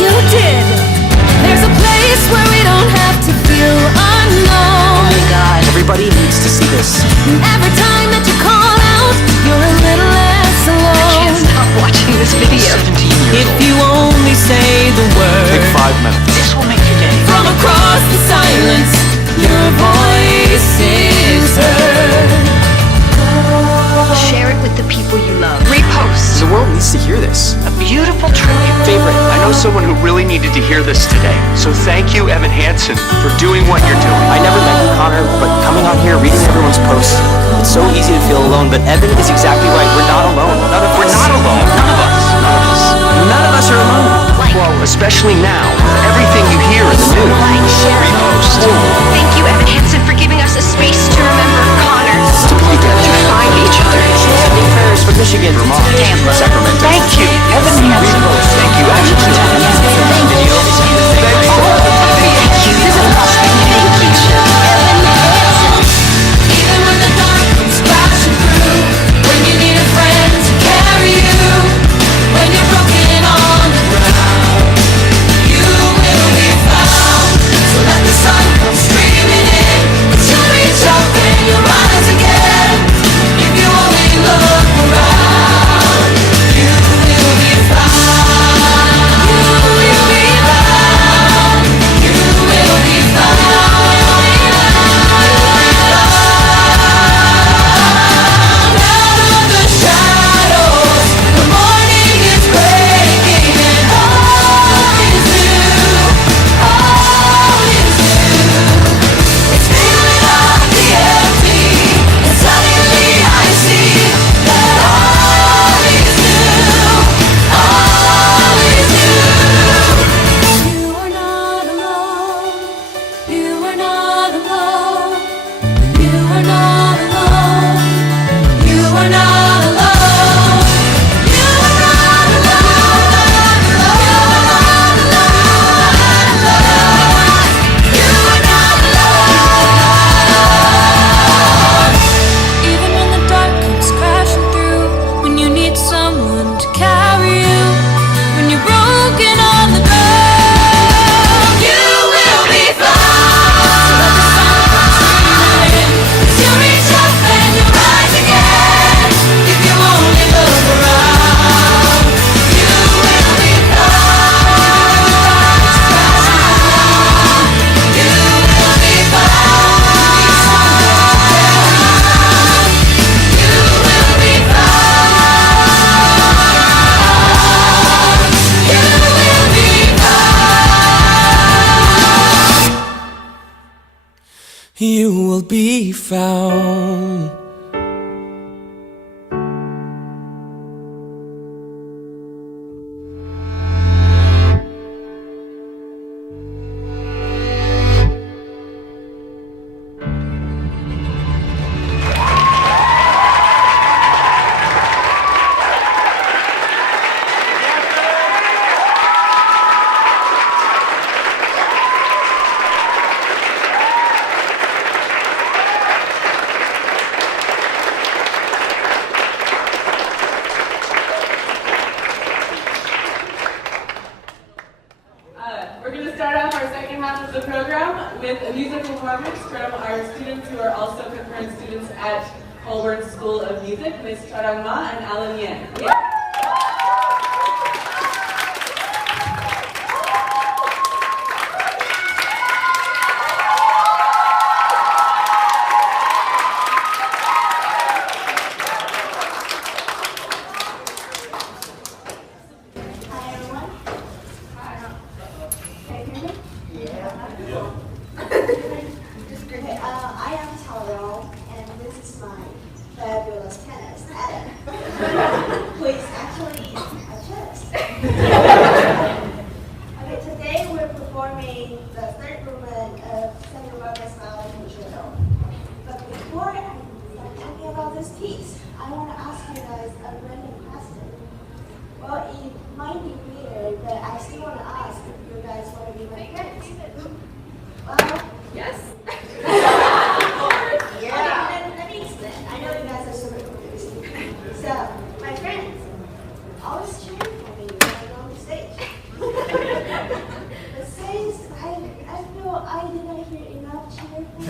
You did. There's a place where we don't have to feel unknown. Oh my God. Everybody needs to see this. Every time that you call out, you're a little less alone. I can't stop watching this video. 17 years If you only say the word, Take 5 minutes. This will make your day. From across the silence, your voice is heard. Share it with the people you love. Repost. The world needs to hear this. A beautiful tribute. Favorite. I know someone who really needed to hear this today. So thank you, Evan Hansen, for doing what you're doing. I never met you, Connor, but coming on here, reading everyone's posts, it's so easy to feel alone, but Evan is exactly right. We're not alone. We're not alone. None of us. None of us are alone. Well, especially now, with everything you hear in the news. Like, share it. Repost. Thank you, Evan Hansen, for giving us a space to remember Connor. To be together. To find each other. Sending prayers from Michigan, Vermont, Tampa. Sacramento. Thank you, Evan Hansen. Thank you, Evan. Thank you. This is awesome. Thank you. Evan Hansen. Even when the dark comes crashing through, when you need a friend to carry you, when you're broken on the ground, you will be found. So let the sun come streaming in, you'll reach up and you'll rise again. If you only look around, you you will be found. We're going to start off our second half of the program with a music performance from our students who are also concurrent students at Colburn School of Music, Ms. Charang Ma and Alan Yen. Okay, I am Taro, and this is my fabulous tennis, Adam. Who is actually a chest. Okay, today we're performing the third movement of Santa Barbara's Ballet Concerto. But before I start talking about this piece, I want to ask you guys a random question. Well, it might be weird, but I still want to ask if you guys want to be my friends. Well, yes. Yeah. Okay, let me explain. I know you guys are super confused. So, my friends always cheer for me when I go on the stage. But since I feel I didn't hear enough cheer for me.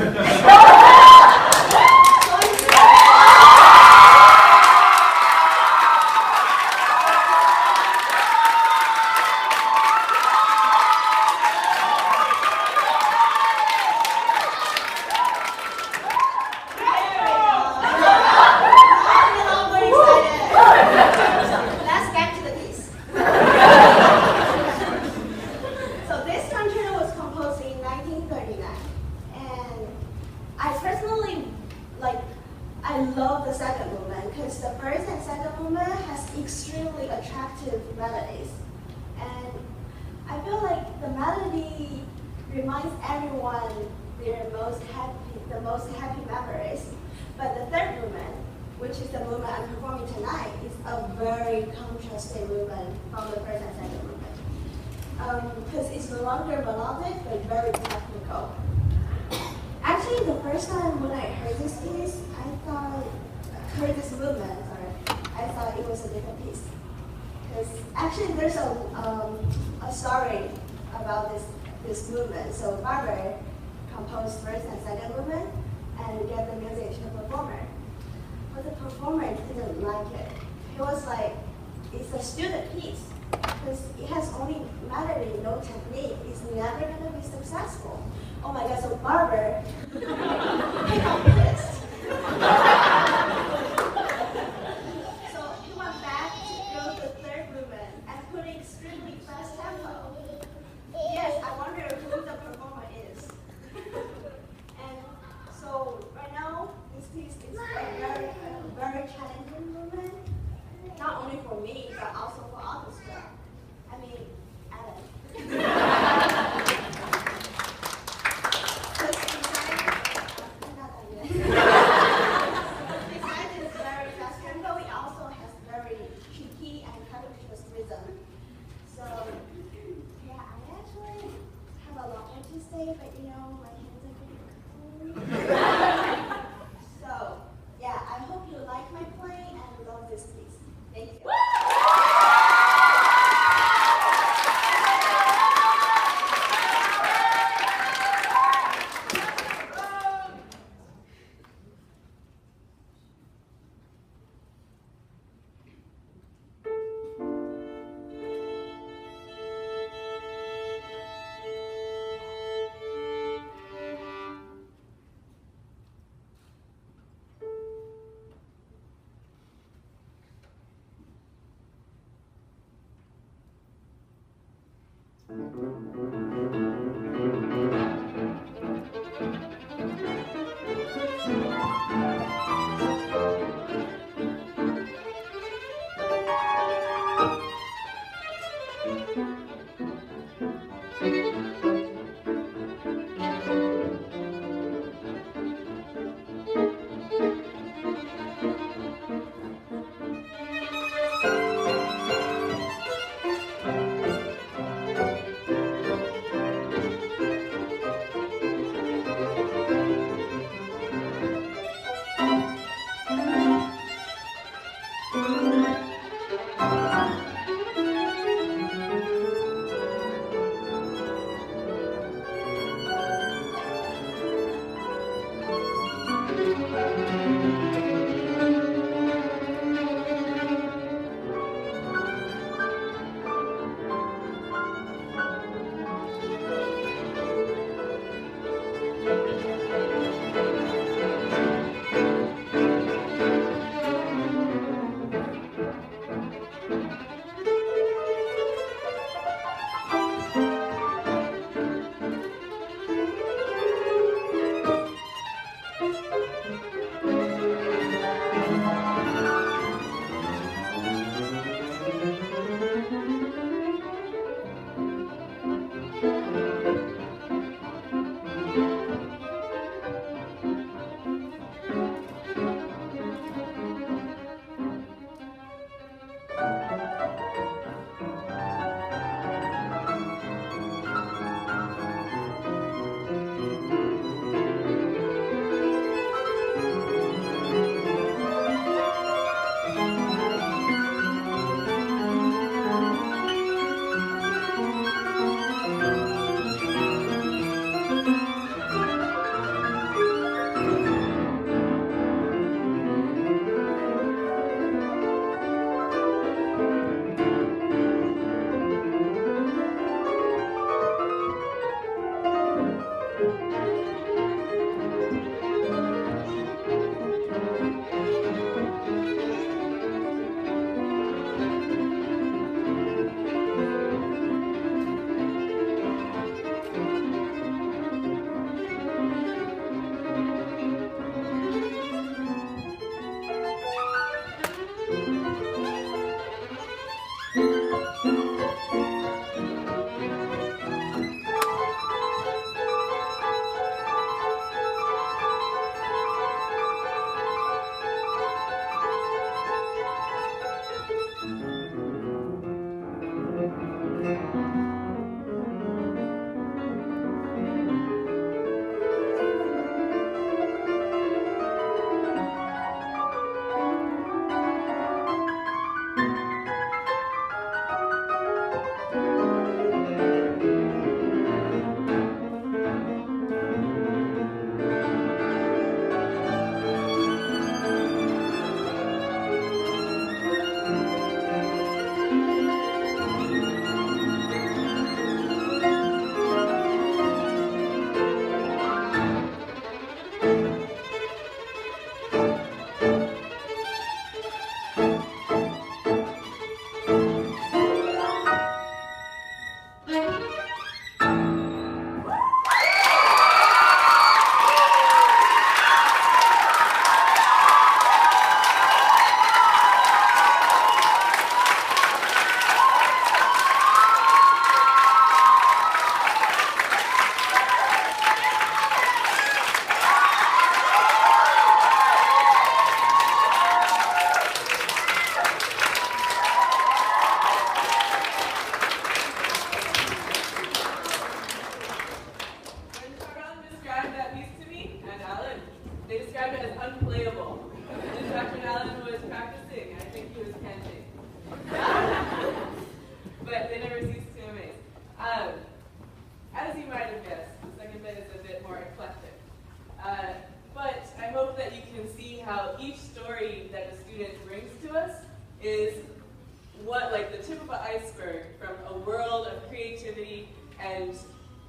Let's get to the piece. So this concerto was composed in 1939, and I personally I love the second movement because the first and second movement has extremely attractive melodies, and I feel like the melody reminds everyone the most happy memories. But the third movement, which is the movement I'm performing tonight, is a very contrasting movement from the first and second movement. Because it's no longer melodic, but very technical. Actually, the first time when I heard this piece, I thought it was a different piece. Because actually, there's a story about this movement. So Barbara composed first and second movement and gave the music to the performer. But the performer didn't like it. He was like, it's a student piece. Because it has only melody, no technique. It's never going to be successful. Oh my God, so Barbara got pissed. So he went back to build the third movement and put extremely fast tempo. Yes, I wonder who the performer is. And so right now, this piece is a very challenging movement, not only for me, but also for others. I mean, Adam. Besides its very fast tempo, it also has very cheeky and capricious rhythm. So, yeah, I actually have a lot more to say, but my hands are pretty cold. So, yeah, I hope you like my playing and love this piece. Thank you.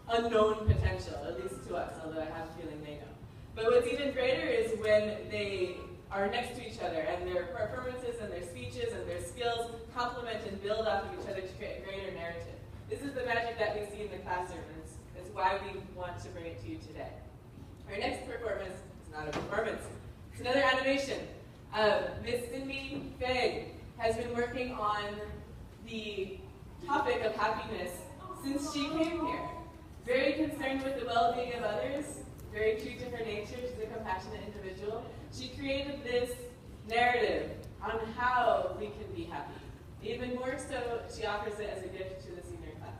unknown potential, at least to us, although I have a feeling they know. But what's even greater is when they are next to each other and their performances and their speeches and their skills complement and build off of each other to create a greater narrative. This is the magic that we see in the classroom, and it's why we want to bring it to you today. Our next performance is not a performance, it's another animation. Miss Cindy Fegg has been working on the topic of happiness since she came here. Very concerned with the well-being of others, very true to her nature, she's a compassionate individual. She created this narrative on how we can be happy. Even more so, she offers it as a gift to the senior class.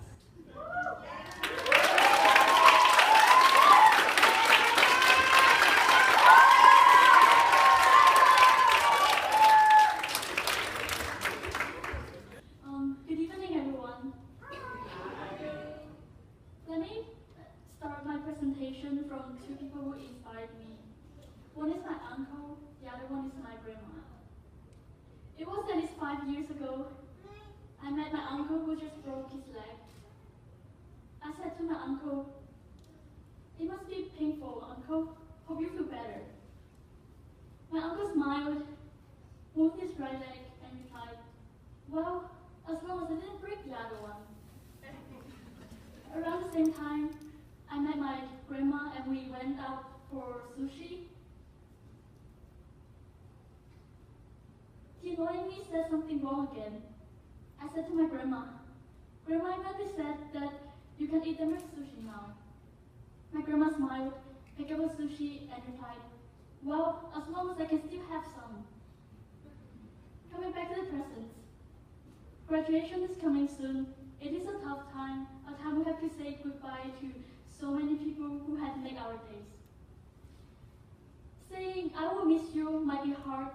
Good evening, everyone. Let me start my presentation from two people who inspired me. One is my uncle, the other one is my grandma. It was at least 5 years ago. I met my uncle who just broke his leg. I said to my uncle, "It must be painful, uncle. Hope you feel better." My uncle smiled, moved his right leg, and replied, "Well, as long as I didn't break the other one." Around the same time, I met my grandma and we went out for sushi. He annoyingly said something wrong again. I said to my grandma, "Grandma, I meant said that you can eat the rest sushi now." My grandma smiled, picked up the sushi, and replied, "Well, as long as I can still have some." Coming back to the present. Graduation is coming soon. It is a tough time, a time we have to say goodbye to so many people who had made our days. Saying "I will miss you" might be hard,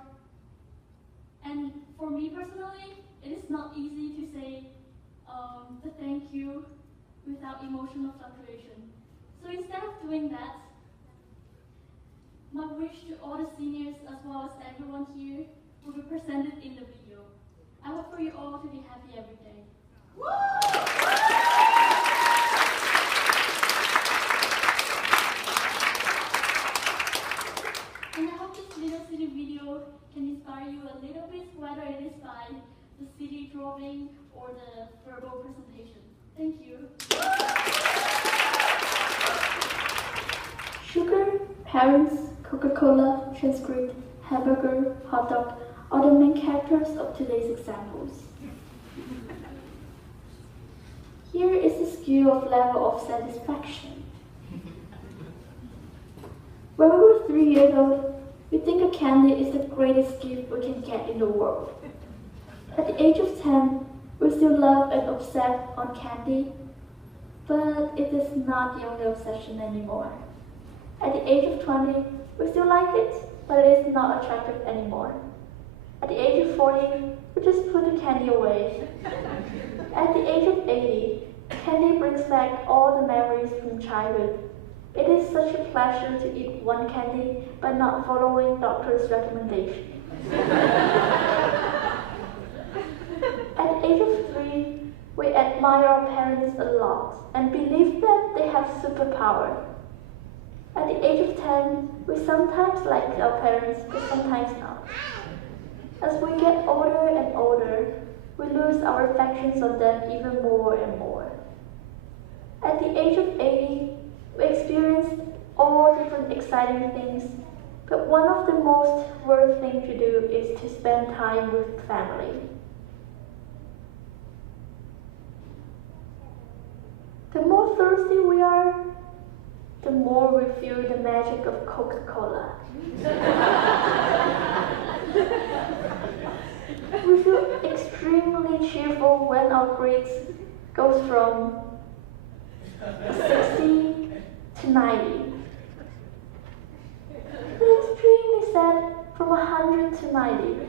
and for me personally, it is not easy to say the thank you without emotional fluctuation. So instead of doing that, my wish to all the seniors as well as everyone here will be presented in the video. I hope for you all to be happy every day. And I hope this little city video can inspire you a little bit, whether it is by the city drawing or the verbal presentation. Thank you. Sugar, parents, Coca-Cola, transcript, hamburger, hot dog are the main characters of today's examples. Here is the scale of level of satisfaction. When we were 3 years old, we think a candy is the greatest gift we can get in the world. At the age of 10, we still love and obsess on candy, but it is not the only obsession anymore. At the age of 20, we still like it, but it is not attractive anymore. At the age of 40, we just put the candy away. At the age of 80, candy brings back all the memories from childhood. It is such a pleasure to eat one candy but not following doctor's recommendation. At the age of 3, we admire our parents a lot and believe that they have superpower. At the age of 10, we sometimes like our parents, but sometimes not. As we get older and older, we lose our affections on them even more and more. At the age of 80, we experience all different exciting things, but one of the most worth things to do is to spend time with family. The more thirsty we are, the more we feel the magic of Coca-Cola. We feel extremely cheerful when our grades goes from 60 to 90. But extremely sad from 100 to 90.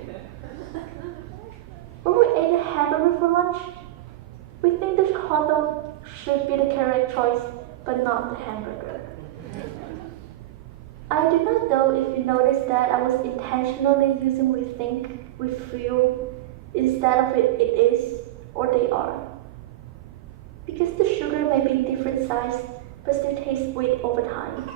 When we ate a hamburger for lunch, we think the hot dog should be the correct choice, but not the hamburger. I do not know if you noticed that I was intentionally using we think, we feel, instead of it is, or they are. Because the sugar may be different size, but still taste sweet over time.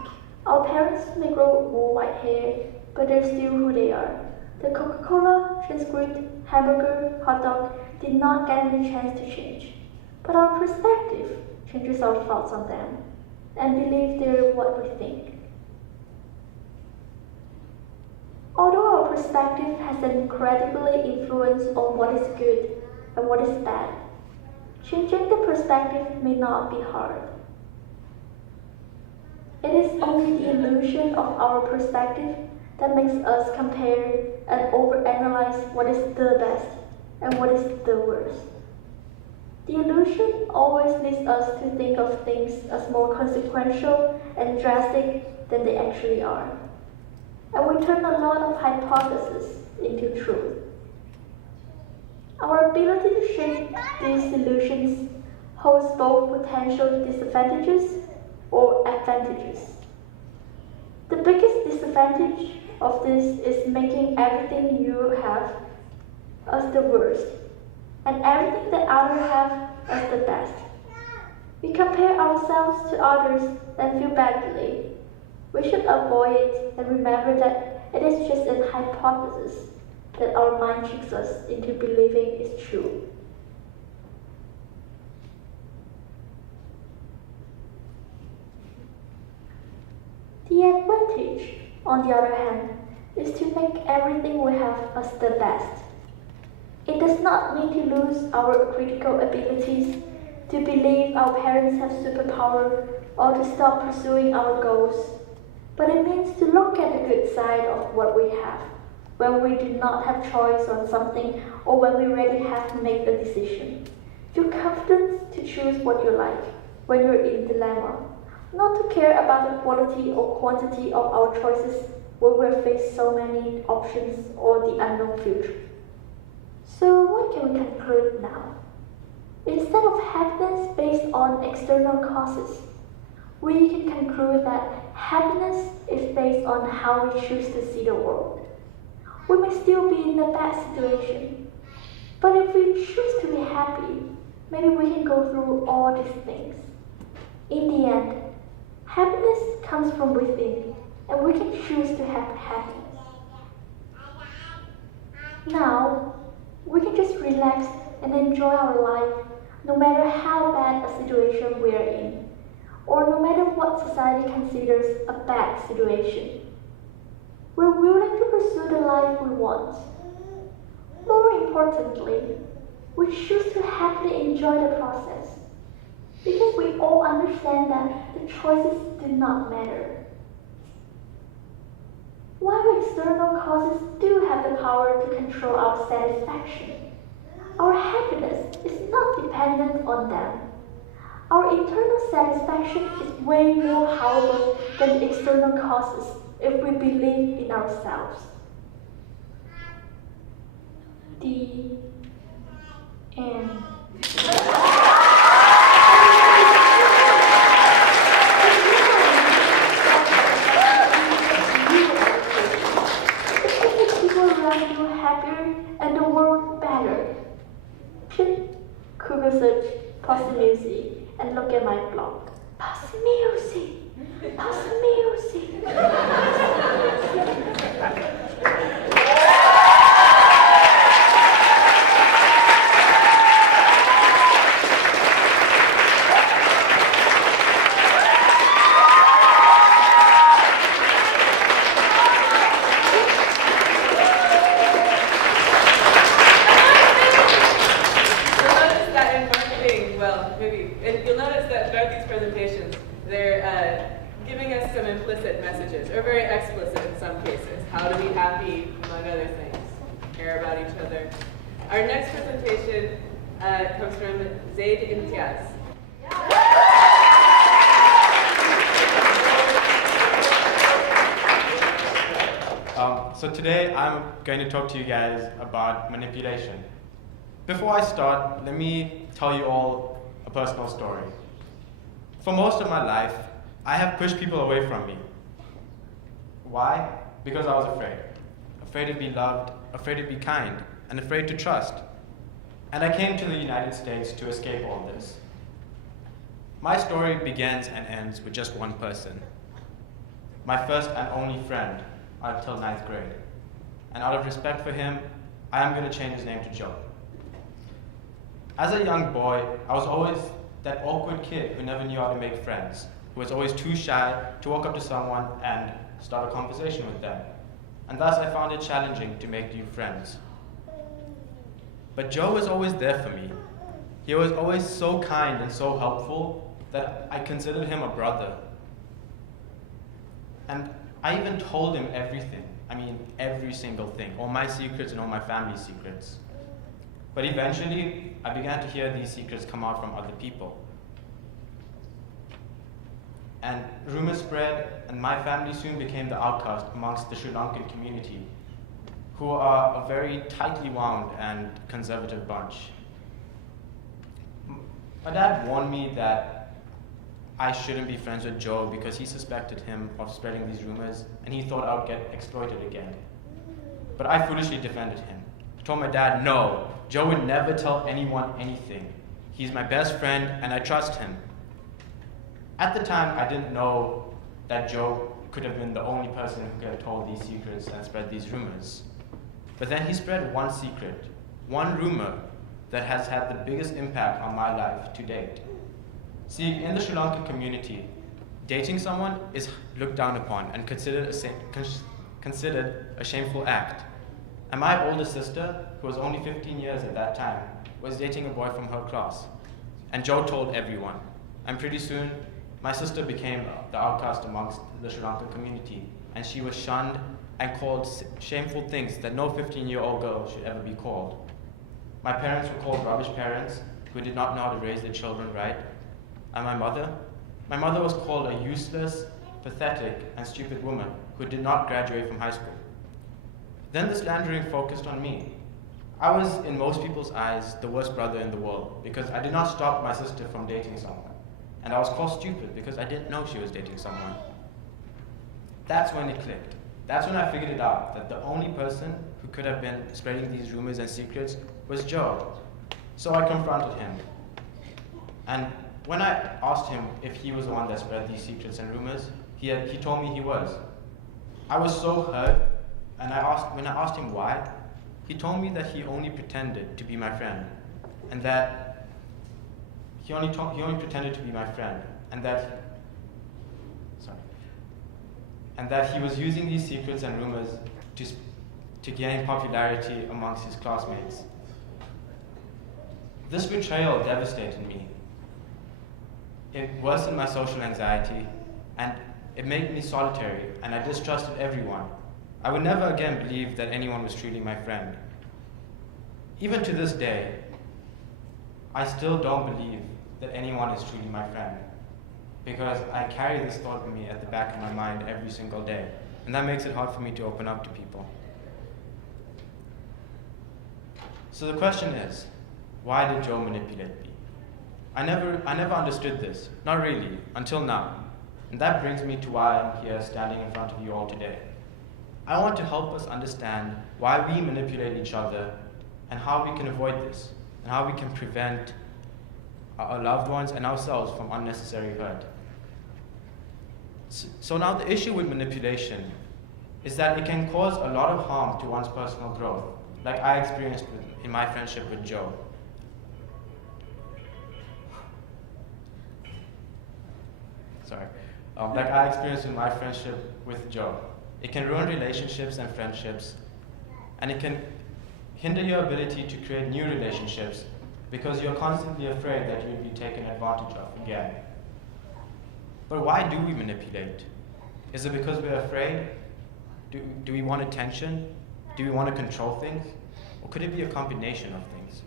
Our parents may grow more white hair, but they're still who they are. The Coca-Cola, transcript, hamburger, hot dog did not get any chance to change. But our perspective changes our thoughts on them, and believe they're what we think. Although our perspective has an incredible influence on what is good and what is bad, changing the perspective may not be hard. It is only the illusion of our perspective that makes us compare and overanalyze what is the best and what is the worst. The illusion always leads us to think of things as more consequential and drastic than they actually are. And we turn a lot of hypotheses into truth. Our ability to shape these illusions holds both potential disadvantages or advantages. The biggest disadvantage of this is making everything you have as the worst, and everything that others have as the best. We compare ourselves to others and feel badly. We should avoid it and remember that it is just a hypothesis that our mind tricks us into believing is true. The advantage, on the other hand, is to make everything we have as the best. It does not mean to lose our critical abilities, to believe our parents have superpower, or to stop pursuing our goals. But it means to look at the good side of what we have, when we do not have choice on something or when we already have to make a decision. Feel confident to choose what you like when you're in dilemma, not to care about the quality or quantity of our choices when we face so many options or the unknown future. So what can we conclude now? Instead of happiness based on external causes, we can conclude that happiness is based on how we choose to see the world. We may still be in a bad situation, but if we choose to be happy, maybe we can go through all these things. In the end, happiness comes from within, and we can choose to have happiness. Now, we can just relax and enjoy our life no matter how bad a situation we are in, or no matter what society considers a bad situation. We're willing to pursue the life we want. More importantly, we choose to happily enjoy the process, because we all understand that the choices do not matter. While external causes do have the power to control our satisfaction, our happiness is not dependent on them. Our internal satisfaction is way more powerful than the external causes if we believe in ourselves. The end. People around you happier and the world better. Google search Pussy Music and look at my blog. Pussy Music! Pussy Music! You'll notice that throughout these presentations, they're giving us some implicit messages, or very explicit in some cases. How to be happy, among other things. Care about each other. Our next presentation comes from Zaid Imtiaz. So today I'm going to talk to you guys about manipulation. Before I start, let me tell you all a personal story. For most of my life, I have pushed people away from me. Why? Because I was afraid. Afraid to be loved, afraid to be kind, and afraid to trust. And I came to the United States to escape all this. My story begins and ends with just one person. My first and only friend until 9th grade. And out of respect for him, I am going to change his name to Joe. As a young boy, I was always that awkward kid who never knew how to make friends, who was always too shy to walk up to someone and start a conversation with them. And thus I found it challenging to make new friends. But Joe was always there for me. He was always so kind and so helpful that I considered him a brother. And I even told him everything. I mean every single thing, all my secrets and all my family's secrets. But eventually, I began to hear these secrets come out from other people. And rumors spread, and my family soon became the outcast amongst the Sri Lankan community, who are a very tightly wound and conservative bunch. My dad warned me that I shouldn't be friends with Joe because he suspected him of spreading these rumors, and he thought I would get exploited again. But I foolishly defended him. I told my dad, no, Joe would never tell anyone anything. He's my best friend, and I trust him. At the time, I didn't know that Joe could have been the only person who could have told these secrets and spread these rumors. But then he spread one secret, one rumor that has had the biggest impact on my life to date. See, in the Sri Lankan community, dating someone is looked down upon and considered a shameful act. And my older sister, who was only 15 years at that time, was dating a boy from her class. And Joe told everyone. And pretty soon, my sister became the outcast amongst the Sri Lankan community, and she was shunned and called shameful things that no 15-year-old girl should ever be called. My parents were called rubbish parents who did not know how to raise their children right. And my mother was called a useless, pathetic, and stupid woman who did not graduate from high school. Then the slandering focused on me. I was, in most people's eyes, the worst brother in the world because I did not stop my sister from dating someone. And I was called stupid because I didn't know she was dating someone. That's when it clicked. That's when I figured it out, that the only person who could have been spreading these rumors and secrets was Joe. So I confronted him. And when I asked him if he was the one that spread these secrets and rumors, he told me he was. I was so hurt, and when I asked him why, he told me that he only pretended to be my friend, and that he only pretended to be my friend, and that he was using these secrets and rumors to gain popularity amongst his classmates. This betrayal devastated me. It worsened my social anxiety, and it made me solitary, and I distrusted everyone. I would never again believe that anyone was truly my friend. Even to this day, I still don't believe that anyone is truly my friend, because I carry this thought with me at the back of my mind every single day, and that makes it hard for me to open up to people. So the question is, why did Joe manipulate me? I never understood this, not really, until now. And that brings me to why I'm here standing in front of you all today. I want to help us understand why we manipulate each other and how we can avoid this, and how we can prevent our loved ones and ourselves from unnecessary hurt. So now the issue with manipulation is that it can cause a lot of harm to one's personal growth, like I experienced in my friendship with Joe. Like I experienced in my friendship with Joe. It can ruin relationships and friendships, and it can hinder your ability to create new relationships because you're constantly afraid that you'll be taken advantage of again. But why do we manipulate? Is it because we're afraid? Do we want attention? Do we want to control things? Or could it be a combination of things?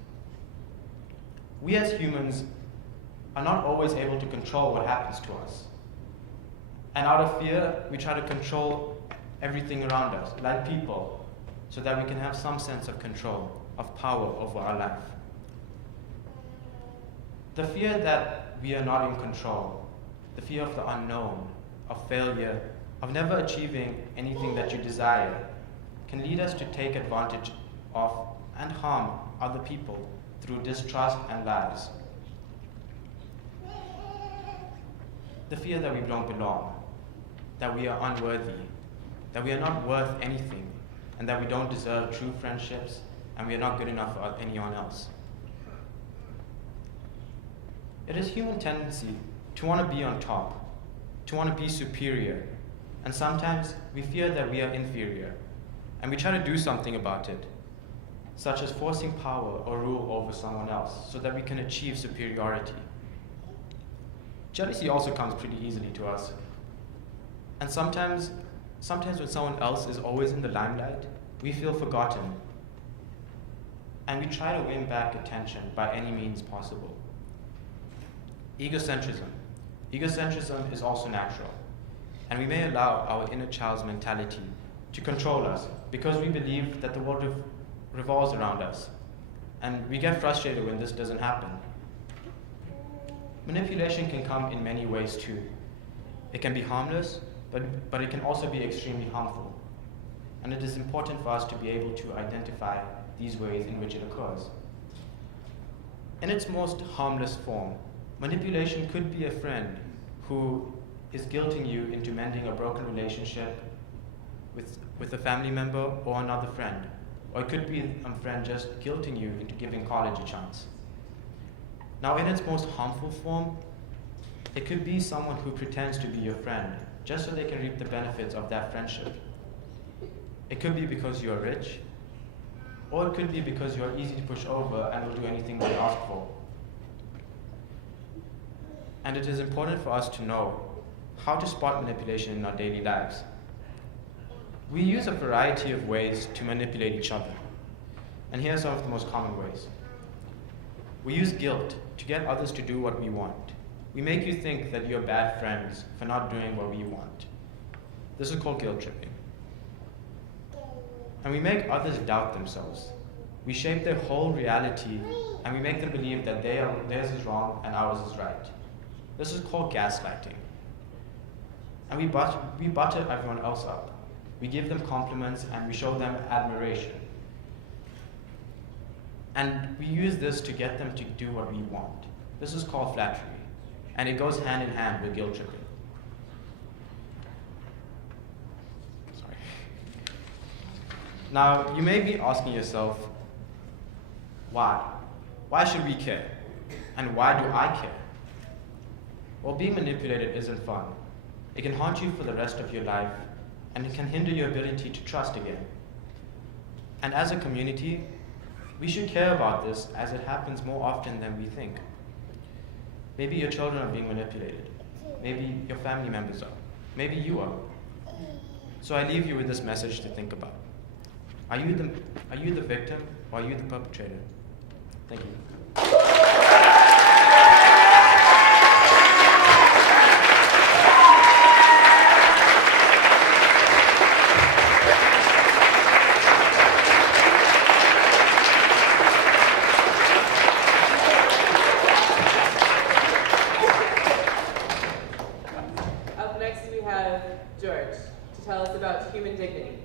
We as humans are not always able to control what happens to us. And out of fear, we try to control everything around us, like people, so that we can have some sense of control, of power over our life. The fear that we are not in control, the fear of the unknown, of failure, of never achieving anything that you desire, can lead us to take advantage of and harm other people through distrust and lies. The fear that we don't belong, that we are unworthy, that we are not worth anything, and that we don't deserve true friendships, and we are not good enough for anyone else. It is human tendency to want to be on top, to want to be superior, and sometimes we fear that we are inferior, and we try to do something about it, such as forcing power or rule over someone else so that we can achieve superiority. Jealousy also comes pretty easily to us, and sometimes sometimes when someone else is always in the limelight, we feel forgotten. And we try to win back attention by any means possible. Egocentrism. Egocentrism is also natural. And we may allow our inner child's mentality to control us because we believe that the world revolves around us. And we get frustrated when this doesn't happen. Manipulation can come in many ways too. It can be harmless, but it can also be extremely harmful. And it is important for us to be able to identify these ways in which it occurs. In its most harmless form, manipulation could be a friend who is guilting you into mending a broken relationship with a family member or another friend. Or it could be a friend just guilting you into giving college a chance. Now, in its most harmful form, it could be someone who pretends to be your friend just so they can reap the benefits of that friendship. It could be because you're rich, or it could be because you're easy to push over and will do anything they ask for. And it is important for us to know how to spot manipulation in our daily lives. We use a variety of ways to manipulate each other. And here are some of the most common ways. We use guilt to get others to do what we want. We make you think that you're bad friends for not doing what we want. This is called guilt tripping. And we make others doubt themselves. We shape their whole reality and we make them believe that theirs is wrong and ours is right. This is called gaslighting. And we butter everyone else up. We give them compliments and we show them admiration. And we use this to get them to do what we want. This is called flattery. And it goes hand in hand with guilt tripping. Sorry. Now, you may be asking yourself, why? Why should we care? And why do I care? Well, being manipulated isn't fun. It can haunt you for the rest of your life, and it can hinder your ability to trust again. And as a community, we should care about this as it happens more often than we think. Maybe your children are being manipulated. Maybe your family members are. Maybe you are. So I leave you with this message to think about. Are you the victim or are you the perpetrator? Thank you. Up next we have George to tell us about human dignity.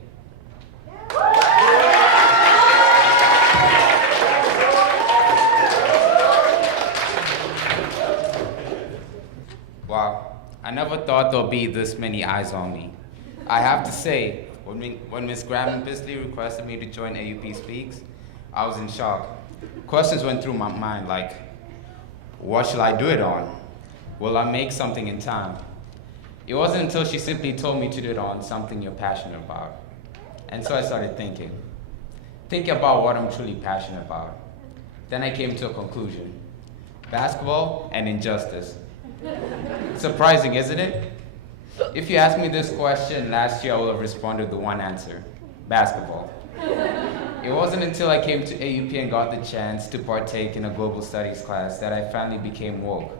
Wow, I never thought there'd be this many eyes on me. I have to say, when Ms. Graham Bisley requested me to join AUP Speaks, I was in shock. Questions went through my mind like, what shall I do it on? Will I make something in time? It wasn't until she simply told me to do it on something you're passionate about. And so I started thinking about what I'm truly passionate about. Then I came to a conclusion: basketball and injustice. Surprising, isn't it? If you asked me this question last year, I would have responded with one answer: basketball. It wasn't until I came to AUP and got the chance to partake in a global studies class that I finally became woke.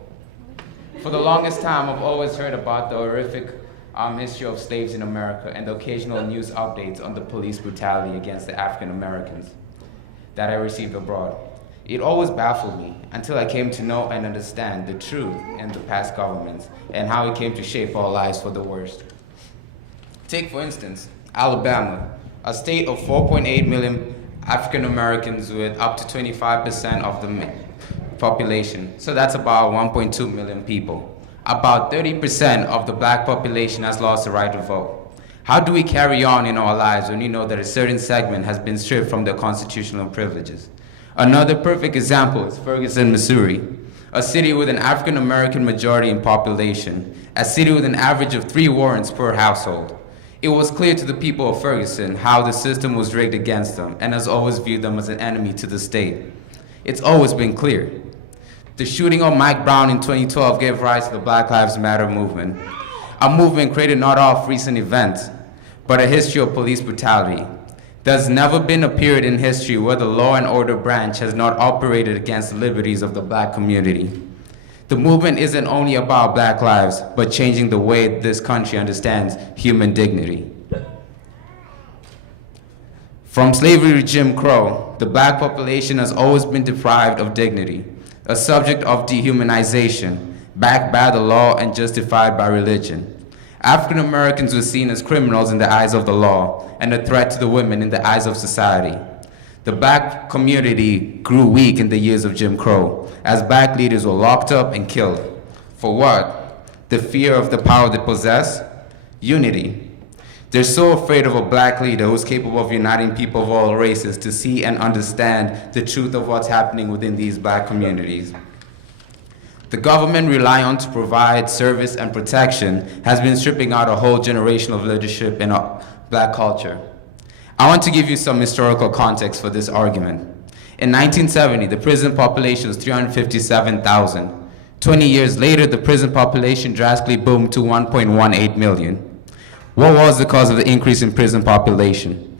For the longest time, I've always heard about the horrific history of slaves in America and the occasional news updates on the police brutality against the African Americans that I received abroad. It always baffled me until I came to know and understand the truth in the past governments and how it came to shape our lives for the worst. Take, for instance, Alabama, a state of 4.8 million African Americans with up to 25% of the population. So that's about 1.2 million people. About 30% of the black population has lost the right to vote. How do we carry on in our lives when we know that a certain segment has been stripped from their constitutional privileges? Another perfect example is Ferguson, Missouri, a city with an African American majority in population, a city with an average of 3 warrants per household. It was clear to the people of Ferguson how the system was rigged against them and has always viewed them as an enemy to the state. It's always been clear. The shooting of Mike Brown in 2012 gave rise to the Black Lives Matter movement, a movement created not off recent events, but a history of police brutality. There's never been a period in history where the law and order branch has not operated against the liberties of the black community. The movement isn't only about black lives, but changing the way this country understands human dignity. From slavery to Jim Crow, the black population has always been deprived of dignity, a subject of dehumanization, backed by the law and justified by religion. African Americans were seen as criminals in the eyes of the law and a threat to the women in the eyes of society. The black community grew weak in the years of Jim Crow, as black leaders were locked up and killed. For what? The fear of the power they possess? Unity. They're so afraid of a black leader who's capable of uniting people of all races to see and understand the truth of what's happening within these black communities. The government rely on to provide service and protection has been stripping out a whole generation of leadership in our black culture. I want to give you some historical context for this argument. In 1970, the prison population was 357,000. 20 years later, the prison population drastically boomed to 1.18 million. What was the cause of the increase in prison population?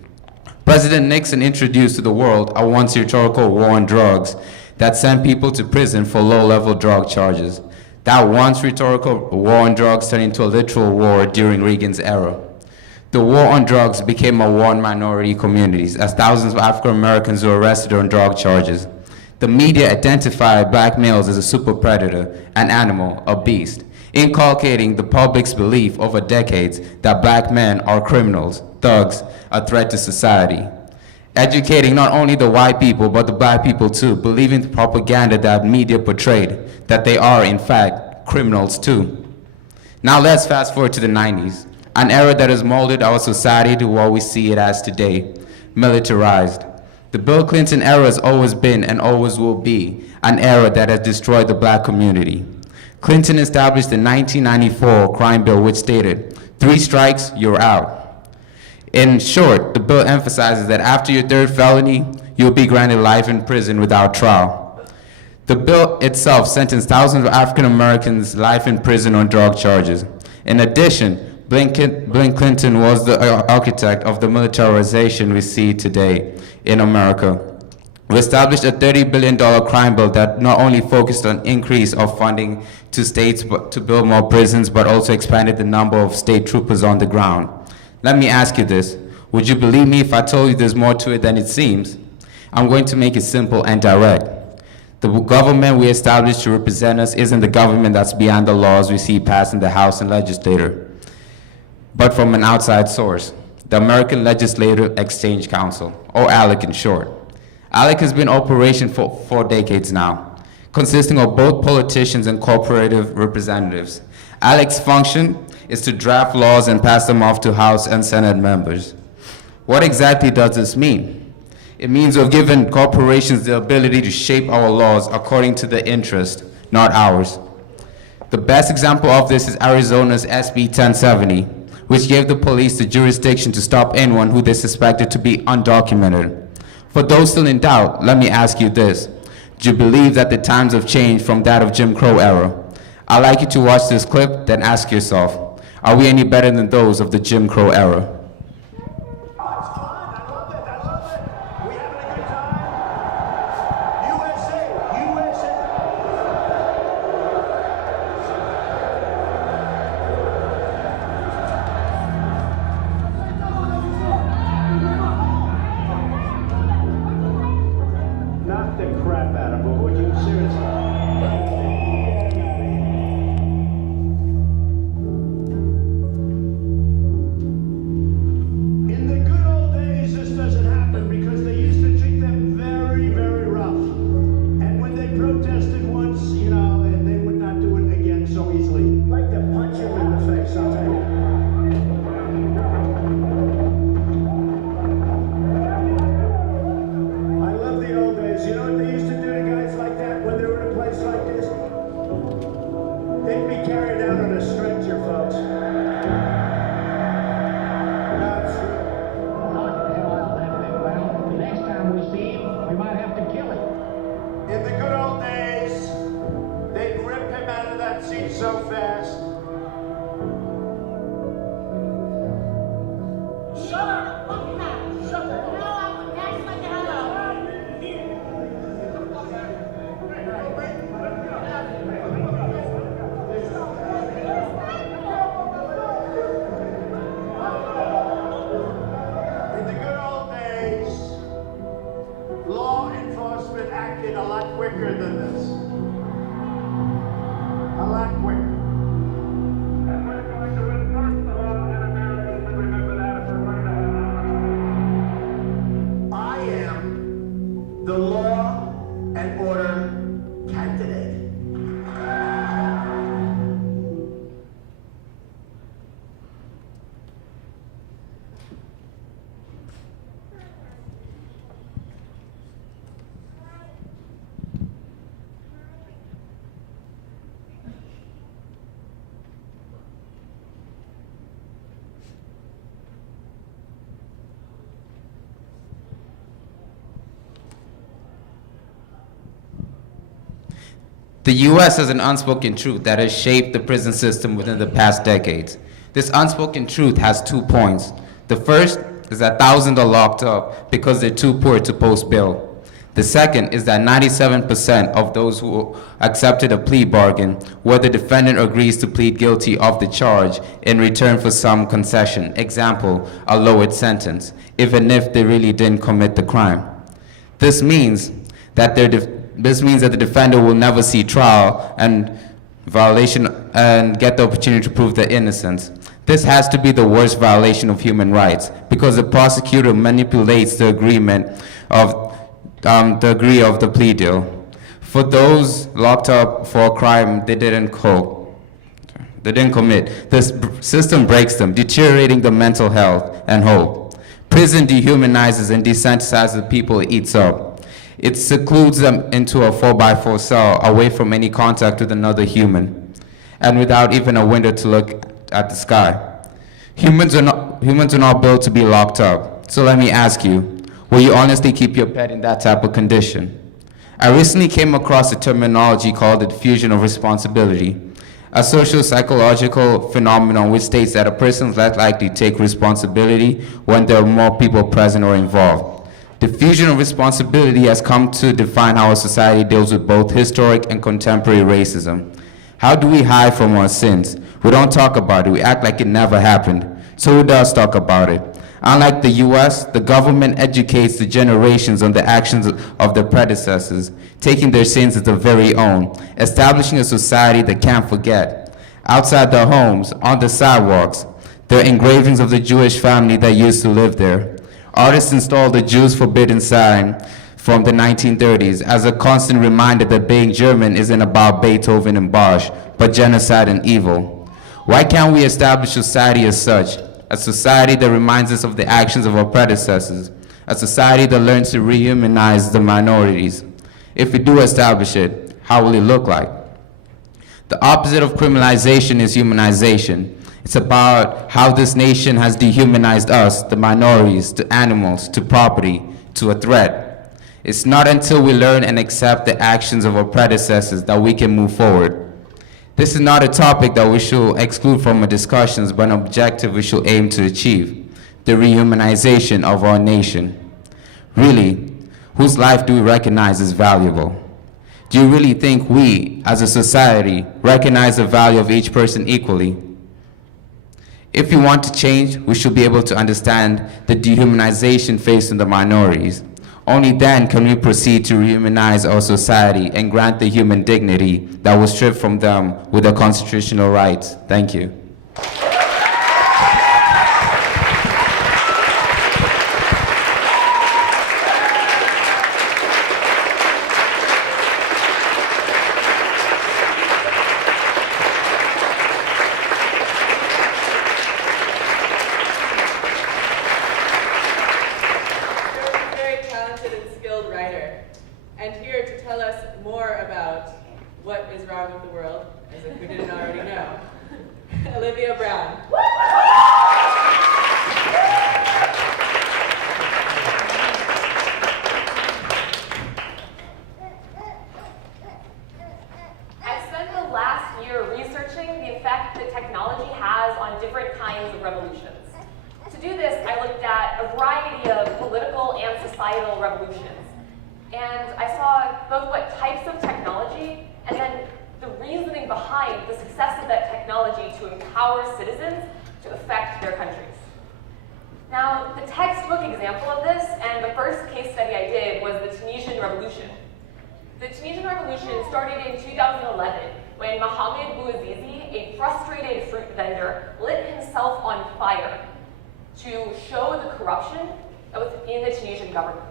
President Nixon introduced to the world a once historical war on drugs that sent people to prison for low-level drug charges. That once rhetorical war on drugs turned into a literal war during Reagan's era. The war on drugs became a war on minority communities, as thousands of African Americans were arrested on drug charges. The media identified black males as a super predator, an animal, a beast, inculcating the public's belief over decades that black men are criminals, thugs, a threat to society. Educating not only the white people, but the black people too, believing the propaganda that media portrayed, that they are, in fact, criminals too. Now let's fast forward to the 90s, an era that has molded our society to what we see it as today, militarized. The Bill Clinton era has always been and always will be an era that has destroyed the black community. Clinton established the 1994 crime bill, which stated, 3 strikes, you're out. In short, the bill emphasizes that after your 3rd felony, you'll be granted life in prison without trial. The bill itself sentenced thousands of African Americans life in prison on drug charges. In addition, Bill Clinton was the architect of the militarization we see today in America. We established a $30 billion crime bill that not only focused on increase of funding to states to build more prisons, but also expanded the number of state troopers on the ground. Let me ask you this. Would you believe me if I told you there's more to it than it seems? I'm going to make it simple and direct. The government we established to represent us isn't the government that's beyond the laws we see passed in the House and Legislature, but from an outside source, the American Legislative Exchange Council, or ALEC in short. ALEC has been in operation for 4 decades now, consisting of both politicians and corporative representatives. ALEC's function is to draft laws and pass them off to House and Senate members. What exactly does this mean? It means we've given corporations the ability to shape our laws according to their interest, not ours. The best example of this is Arizona's SB 1070, which gave the police the jurisdiction to stop anyone who they suspected to be undocumented. For those still in doubt, let me ask you this. Do you believe that the times have changed from that of Jim Crow era? I'd like you to watch this clip, then ask yourself, are we any better than those of the Jim Crow era? Knock the crap out of him, would you? Seriously. In the good old days, this doesn't happen because they used to treat them very, very rough. And when they protested once, you know, and they would not do it again so easily. Like to punch him in the face, I'll tell you. I love the old days. You know what they used to do to guys like that when they were in a place like this? They'd be carried out on a stretcher, folks. Not true. Well, the next time we see him, we might have to kill him. In the good old days, they'd rip him out of that seat so fast. acted a lot quicker than this. A lot quicker. And we're going to enforce the law, and Americans should remember that if we're going to have. I am the law and order candidate. The U.S. has an unspoken truth that has shaped the prison system within the past decades. This unspoken truth has 2 points. The first is that thousands are locked up because they're too poor to post bail. The second is that 97% of those who accepted a plea bargain, where the defendant agrees to plead guilty of the charge in return for some concession, example, a lowered sentence, even if they really didn't commit the crime. This means that the defender will never see trial and get the opportunity to prove their innocence. This has to be the worst violation of human rights because the prosecutor manipulates the agreement of the plea deal. For those locked up for a crime they didn't commit, this system breaks them, deteriorating their mental health and hope. Prison dehumanizes and desensitizes the people it eats up. It secludes them into a 4x4 cell, away from any contact with another human, and without even a window to look at the sky. Humans are not built to be locked up. So let me ask you, will you honestly keep your pet in that type of condition? I recently came across a terminology called the diffusion of responsibility, a social psychological phenomenon which states that a person is less likely to take responsibility when there are more people present or involved. Diffusion of responsibility has come to define how a society deals with both historic and contemporary racism. How do we hide from our sins? We don't talk about it. We act like it never happened. So who does talk about it? Unlike the US, the government educates the generations on the actions of their predecessors, taking their sins as their very own, establishing a society that can't forget. Outside their homes, on the sidewalks, there are engravings of the Jewish family that used to live there. Artists installed the Jews' forbidden sign from the 1930s as a constant reminder that being German isn't about Beethoven and Bach, but genocide and evil. Why can't we establish society as such? A society that reminds us of the actions of our predecessors, a society that learns to rehumanize the minorities. If we do establish it, how will it look like? The opposite of criminalization is humanization. It's about how this nation has dehumanized us, the minorities, to animals, to property, to a threat. It's not until we learn and accept the actions of our predecessors that we can move forward. This is not a topic that we should exclude from our discussions, but an objective we should aim to achieve, the rehumanization of our nation. Really, whose life do we recognize as valuable? Do you really think we, as a society, recognize the value of each person equally? If we want to change, we should be able to understand the dehumanization facing the minorities. Only then can we proceed to rehumanize our society and grant the human dignity that was stripped from them with their constitutional rights. Thank you. The Tunisian Revolution started in 2011 when Mohamed Bouazizi, a frustrated fruit vendor, lit himself on fire to show the corruption that was in the Tunisian government.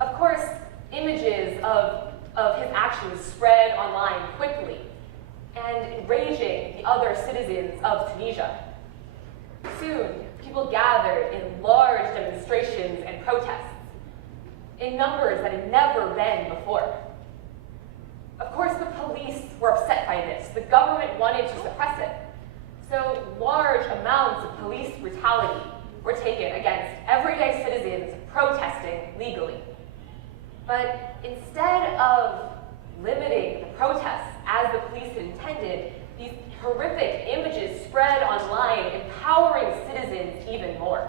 Of course, images of his actions spread online quickly and enraging the other citizens of Tunisia. Soon, people gathered in large demonstrations and protests in numbers that had never been before. Of course, the police were upset by this. The government wanted to suppress it. So large amounts of police brutality were taken against everyday citizens protesting legally. But instead of limiting the protests as the police had intended, these horrific images spread online, empowering citizens even more.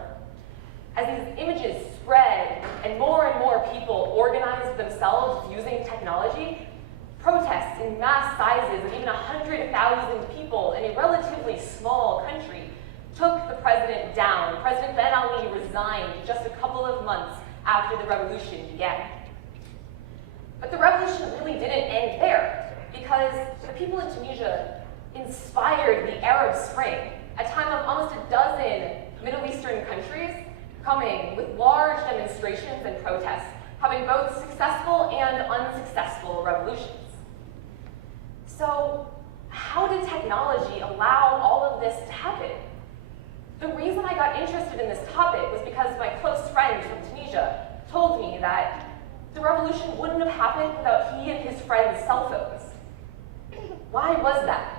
As these images spread and more people organized themselves using technology, protests in mass sizes of even 100,000 people in a relatively small country took the president down. President Ben Ali resigned just a couple of months after the revolution began. But the revolution really didn't end there, because the people in Tunisia inspired the Arab Spring, a time of almost a dozen Middle Eastern countries coming with large demonstrations and protests, having both successful and unsuccessful revolutions. So, how did technology allow all of this to happen? The reason I got interested in this topic was because my close friend from Tunisia told me that the revolution wouldn't have happened without he and his friends' cell phones. Why was that?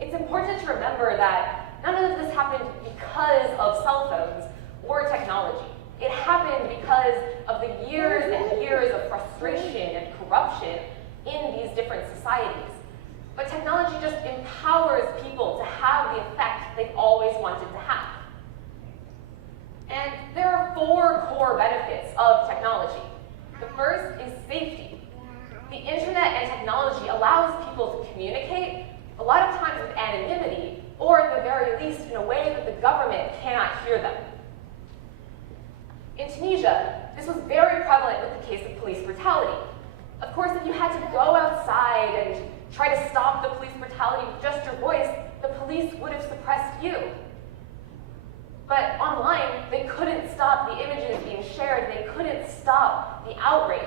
It's important to remember that none of this happened because of cell phones or technology. It happened because of the years and years of frustration and corruption in these different societies. But technology just empowers people to have the effect they've always wanted to have. And there are 4 core benefits of technology. The first is safety. The internet and technology allows people to communicate, a lot of times with anonymity, or at the very least in a way that the government cannot hear them. In Tunisia, this was very prevalent with the case of police brutality. Of course, if you had to go outside and try to stop the police brutality with just your voice, the police would have suppressed you. But online, they couldn't stop the images being shared. They couldn't stop the outrage.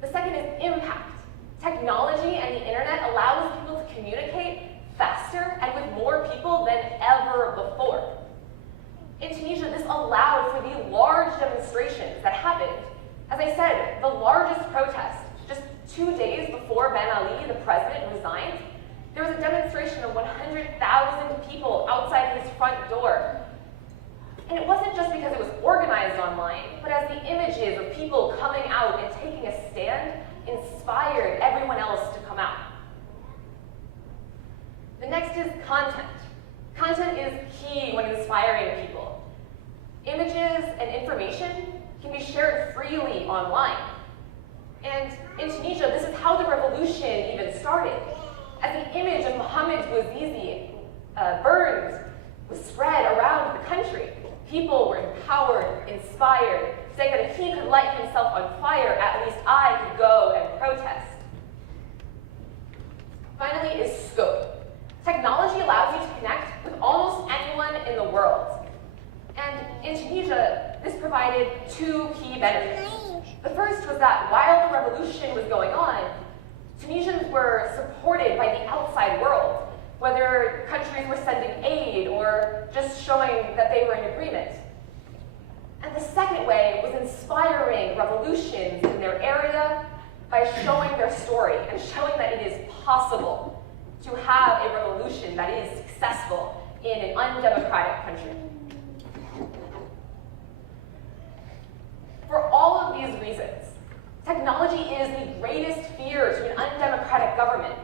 The second is impact. Technology and the internet allows people to communicate faster and with more people than ever before. In Tunisia, this allowed for the large demonstrations that happened. As I said, the largest protest, just 2 days before Ben Ali, the president, resigned, there was a demonstration of 100,000 people outside his front door. And it wasn't just because it was organized online, but as the images of people coming out and taking a stand inspired everyone else to come out. The next is content. Content is key when inspiring people. Images and information can be shared freely online. And in Tunisia, this is how the revolution even started. As the image of Mohamed Bouazizi burned was spread around the country, people were empowered, inspired, saying that if he could light himself on fire, at least I could go and protest. Finally is scope. Technology allows you to connect with almost anyone in the world. And in Tunisia, this provided 2 key benefits. The first was that while the revolution was going on, Tunisians were supported by the outside world, whether countries were sending aid or just showing that they were in agreement. And the second way was inspiring revolutions in their area by showing their story and showing that it is possible to have a revolution that is successful in an undemocratic country. For all of these reasons, technology is the greatest fear to an undemocratic government.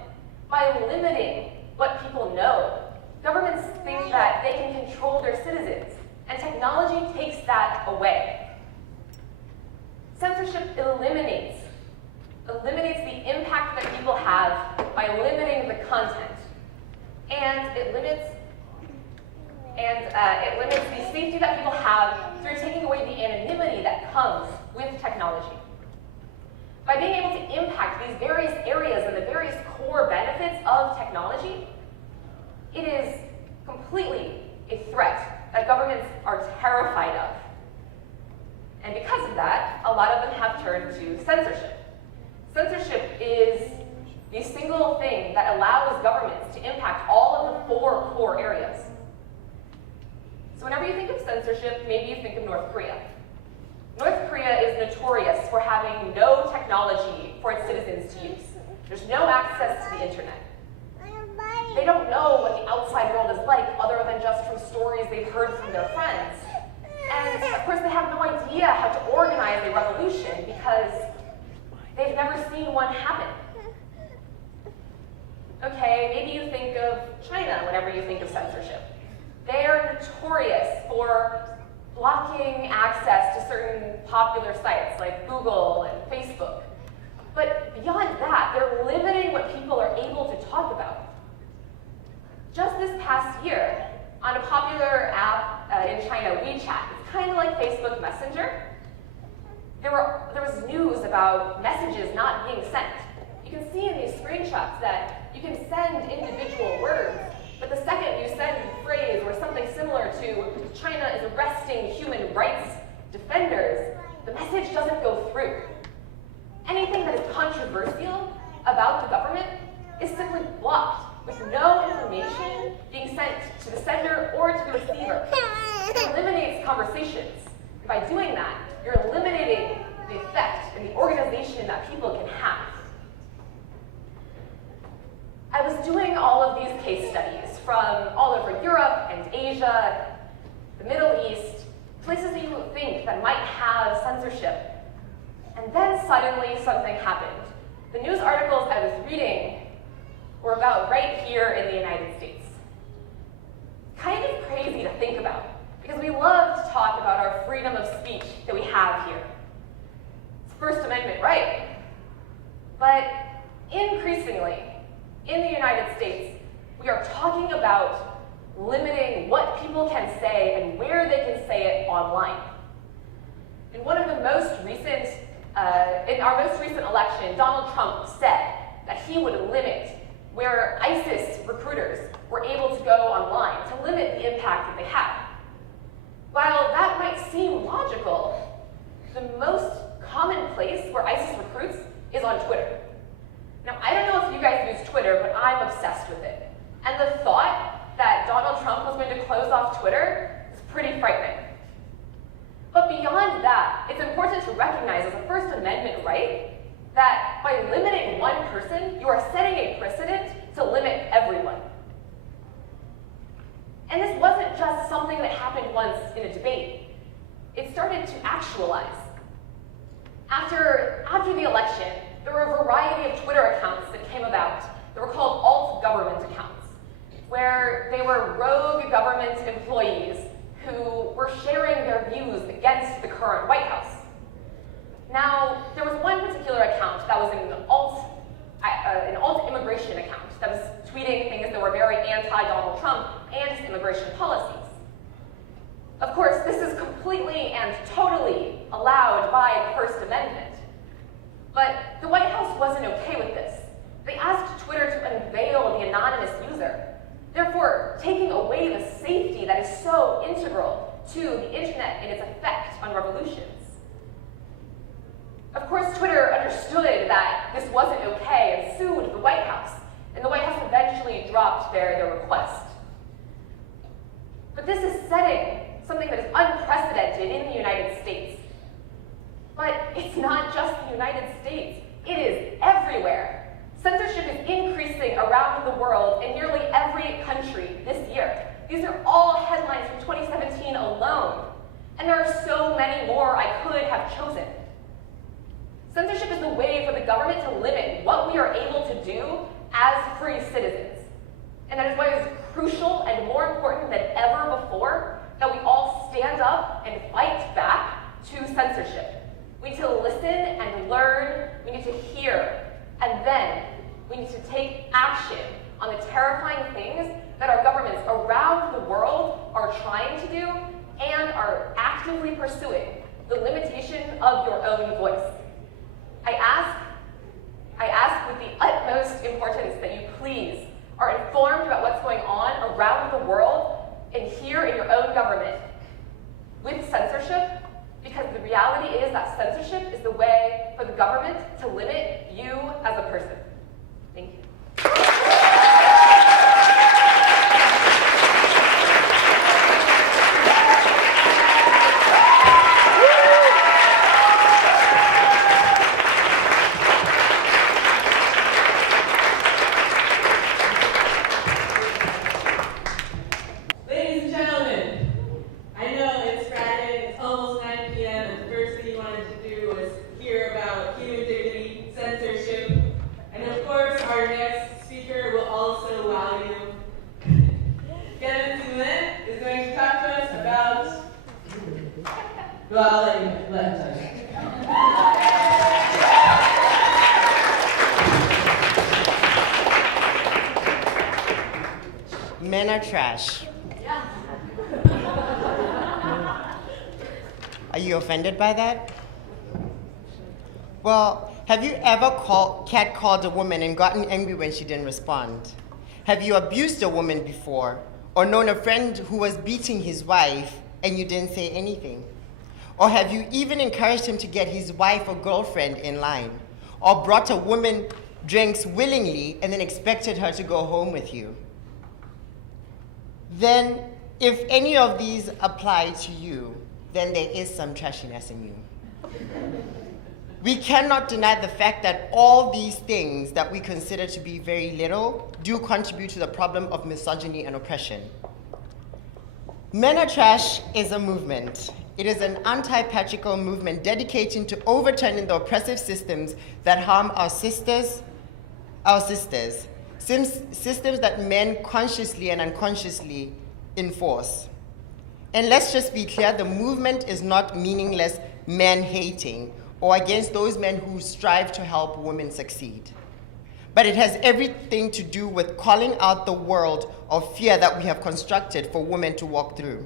By limiting what people know, governments think that they can control their citizens, and technology takes that away. Censorship eliminates the impact that people have by limiting the content, and it limits the safety that people have through taking comes with technology. By being able to impact these various areas and the various core benefits of technology, it is completely a threat that governments are terrified of. And because of that, a lot of them have turned to censorship. Censorship is the single thing that allows governments to impact all of the 4 core areas. So whenever you think of censorship, maybe you think of North Korea. North Korea is notorious for having no technology for its citizens to use. There's no access to the internet. They don't know what the outside world is like other than just from stories they've heard from their friends. And of course they have no idea how to organize a revolution because they've never seen one happen. Okay, maybe you think of China whenever you think of censorship. They are notorious for blocking access to certain popular sites like Google and Facebook. But beyond that, they're limiting what people are able to talk about. Just this past year, on a popular app in China, WeChat, it's kind of like Facebook Messenger, there was news about messages not being sent. You can see in these screenshots that you can send individual words, but the second you send a phrase or something similar to China is arresting human rights defenders, the message doesn't go through. Anything that is controversial about the government is simply blocked with no information being sent to the sender or to the receiver. It eliminates conversations. And by doing that, you're eliminating the effect and the organization that people can have. I was doing all of these case studies from all over Europe and Asia, the Middle East, places that you would think that might have censorship. And then suddenly something happened. The news articles I was reading were about right here in the United States. Kind of crazy to think about, because we love to talk about our freedom of speech that we have here. It's First Amendment right. But increasingly, in the United States, we are talking about limiting what people can say and where they can say it online. In one of the most recent, in our most recent election, Donald Trump said that he would limit where ISIS recruiters were able to go online to limit the impact that they had. While that might seem logical, the most common place where ISIS recruits is on Twitter. Now, I don't know if you guys use Twitter, but I'm obsessed with it. And the thought that Donald Trump was going to close off Twitter is pretty frightening. But beyond that, it's important to recognize as a First Amendment right that by limiting one person, you are setting a precedent to limit everyone. And this wasn't just something that happened once in a debate. It started to actualize. After the election, there were a variety of Twitter accounts that came about that were called alt-government accounts, where they were rogue government employees who were sharing their views against the current White House. Now, there was one particular account that was an alt-immigration account that was tweeting things that were very anti-Donald Trump and his immigration policies. Of course, this is completely and totally allowed by the First Amendment. But the White House wasn't okay with this. They asked Twitter to unveil the anonymous user, therefore taking away the safety that is so integral to the internet and its effect on revolutions. Of course, Twitter understood that this wasn't okay and sued the White House, and the White House eventually dropped their request. But this is setting something that is unprecedented in the United States. But it's not just the United States, it is everywhere. Censorship is increasing around the world in nearly every country this year. These are all headlines from 2017 alone, and there are so many more I could have chosen. Censorship is the way for the government to limit what we are able to do as free citizens. And that is why it is crucial and more important than ever before that we all stand up and fight back to censorship. We need to listen and learn, we need to hear, and then we need to take action on the terrifying things that our governments around the world are trying to do and are actively pursuing the limitation of your own voice. I ask with the utmost importance that you please are informed about what's going on around the world and here in your own government with censorship, because the reality is that censorship is the way for the government to limit you as a person. Thank you. Ladies and gentlemen, I know it's Friday, it's almost 9 p.m., and the first thing you wanted to do was hear about human dignity, censorship, and of course, our next speaker will also wow you. Kevin Simulin is going to talk to us about, well, I'll let him tell you. Men are trash. Are you offended by that? Well, have you ever catcalled a woman and gotten angry when she didn't respond? Have you abused a woman before? Or known a friend who was beating his wife and you didn't say anything? Or have you even encouraged him to get his wife or girlfriend in line? Or brought a woman drinks willingly and then expected her to go home with you? Then, if any of these apply to you, then there is some trashiness in you. We cannot deny the fact that all these things that we consider to be very little do contribute to the problem of misogyny and oppression. Men Are Trash is a movement. It is an anti-patriarchal movement dedicated to overturning the oppressive systems that harm our sisters, systems that men consciously and unconsciously enforce. And let's just be clear, the movement is not meaningless man-hating or against those men who strive to help women succeed. But it has everything to do with calling out the world of fear that we have constructed for women to walk through.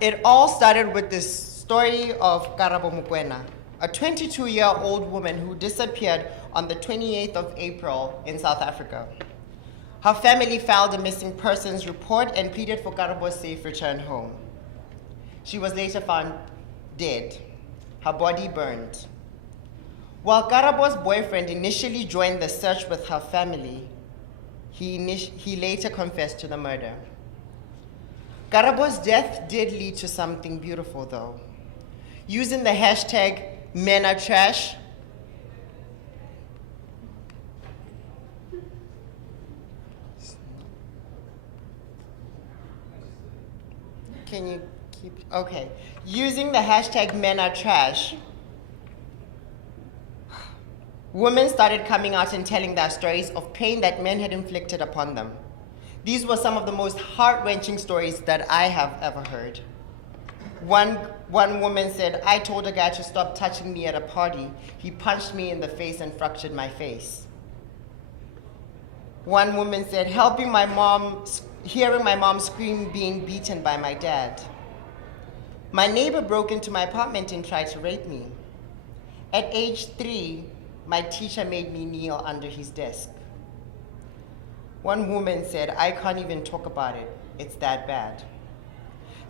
It all started with this story of Karabo Mokoena, a 22-year-old woman who disappeared on the 28th of April in South Africa. Her family filed a missing persons report and pleaded for Karabo's safe return home. She was later found dead, her body burned. While Karabo's boyfriend initially joined the search with her family, he later confessed to the murder. Karabo's death did lead to something beautiful though. Using the hashtag Men Are Trash, can you keep, okay. Using the hashtag Men Are Trash, women started coming out and telling their stories of pain that men had inflicted upon them. These were some of the most heart-wrenching stories that I have ever heard. One woman said, I told a guy to stop touching me at a party. He punched me in the face and fractured my face. One woman said, hearing my mom scream being beaten by my dad. My neighbor broke into my apartment and tried to rape me. At age 3, my teacher made me kneel under his desk. One woman said, I can't even talk about it. It's that bad.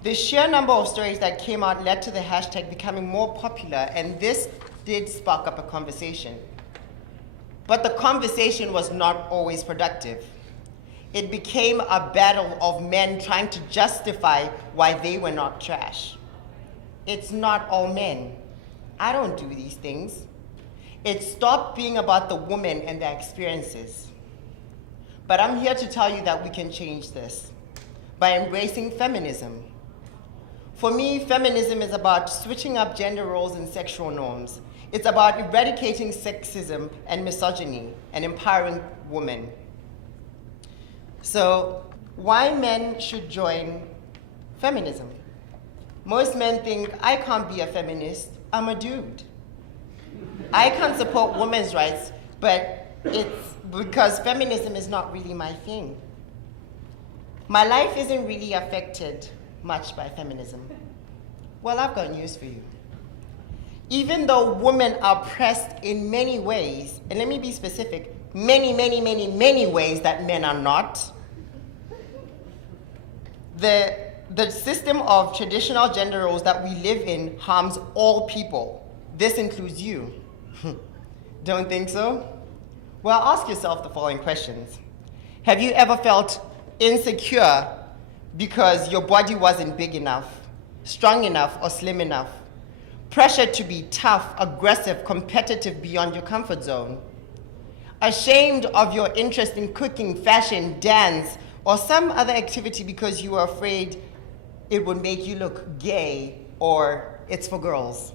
The sheer number of stories that came out led to the hashtag becoming more popular, and this did spark up a conversation. But the conversation was not always productive. It became a battle of men trying to justify why they were not trash. It's not all men. I don't do these things. It stopped being about the women and their experiences. But I'm here to tell you that we can change this by embracing feminism. For me, feminism is about switching up gender roles and sexual norms. It's about eradicating sexism and misogyny and empowering women. So, why men should join feminism? Most men think, I can't be a feminist, I'm a dude. I can't support women's rights, but it's because feminism is not really my thing. My life isn't really affected much by feminism. Well, I've got news for you. Even though women are oppressed in many ways, and let me be specific, many ways that men are not, the system of traditional gender roles that we live in harms all people. This includes you. Don't think so? Well, ask yourself the following questions. Have you ever felt insecure because your body wasn't big enough, strong enough, or slim enough? Pressured to be tough, aggressive, competitive beyond your comfort zone? Ashamed of your interest in cooking, fashion, dance, or some other activity because you were afraid it would make you look gay or it's for girls?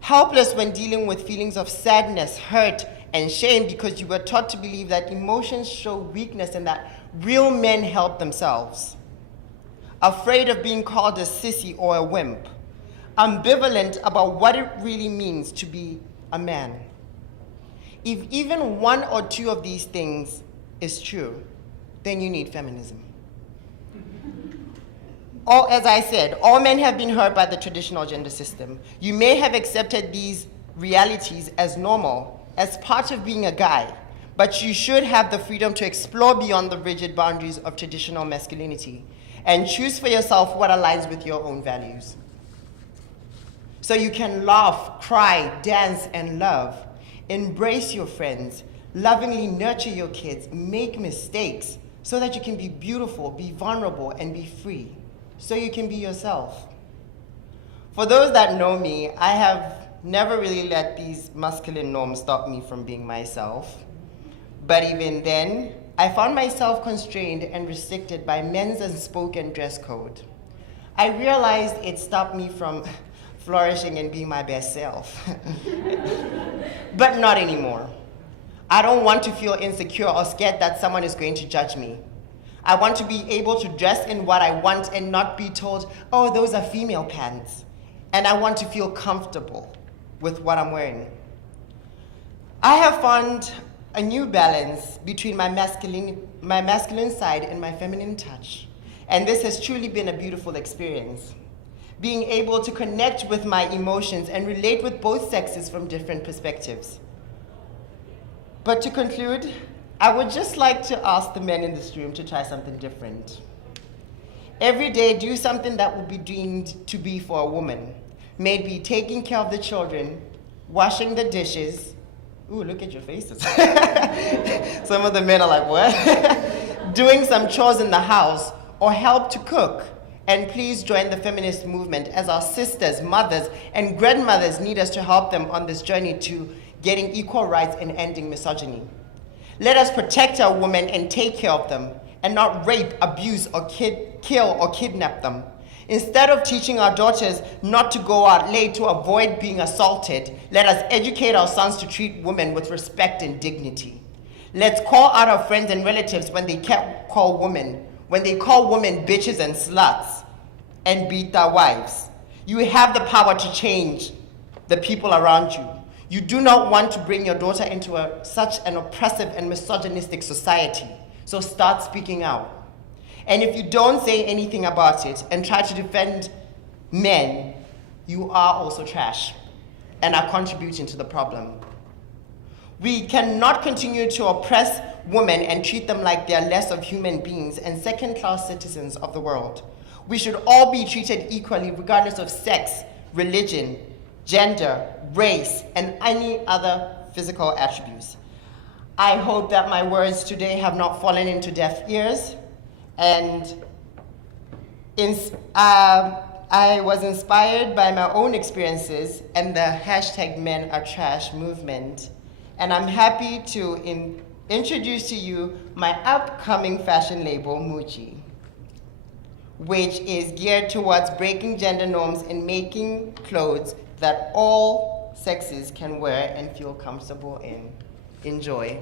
Helpless when dealing with feelings of sadness, hurt, and shame because you were taught to believe that emotions show weakness and that real men help themselves. Afraid of being called a sissy or a wimp. Ambivalent about what it really means to be a man. If even one or two of these things is true, then you need feminism. As I said, all men have been hurt by the traditional gender system. You may have accepted these realities as normal, as part of being a guy, but you should have the freedom to explore beyond the rigid boundaries of traditional masculinity and choose for yourself what aligns with your own values. So you can laugh, cry, dance, and love. Embrace your friends, lovingly nurture your kids, make mistakes so that you can be beautiful, be vulnerable, and be free. So you can be yourself. For those that know me, I have never really let these masculine norms stop me from being myself. But even then, I found myself constrained and restricted by men's unspoken dress code. I realized it stopped me from flourishing and being my best self. But not anymore. I don't want to feel insecure or scared that someone is going to judge me. I want to be able to dress in what I want and not be told, oh, those are female pants. And I want to feel comfortable with what I'm wearing. I have found a new balance between my masculine side and my feminine touch. And this has truly been a beautiful experience. Being able to connect with my emotions and relate with both sexes from different perspectives. But to conclude, I would just like to ask the men in this room to try something different. Every day, do something that would be deemed to be for a woman. Maybe taking care of the children, washing the dishes. Ooh, look at your faces. Some of the men are like, what? Doing some chores in the house, or help to cook. And please join the feminist movement as our sisters, mothers, and grandmothers need us to help them on this journey to getting equal rights and ending misogyny. Let us protect our women and take care of them, and not rape, abuse, or kill or kidnap them. Instead of teaching our daughters not to go out late to avoid being assaulted, let us educate our sons to treat women with respect and dignity. Let's call out our friends and relatives when they call women bitches and sluts and beat their wives. You have the power to change the people around you. You do not want to bring your daughter into such an oppressive and misogynistic society. So start speaking out. And if you don't say anything about it and try to defend men, you are also trash and are contributing to the problem. We cannot continue to oppress women and treat them like they are less of human beings and second-class citizens of the world. We should all be treated equally regardless of sex, religion, gender, race, and any other physical attributes. I hope that my words today have not fallen into deaf ears, and I was inspired by my own experiences and the #MEnAreTrash movement, and I'm happy to introduce to you my upcoming fashion label, Muji, which is geared towards breaking gender norms and making clothes that all sexes can wear and feel comfortable in. Enjoy.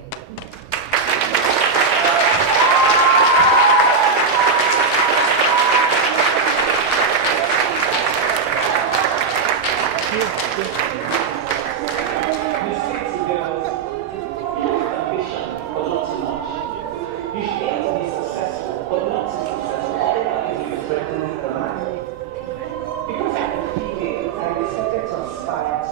Because I'm a female, I decided to aspire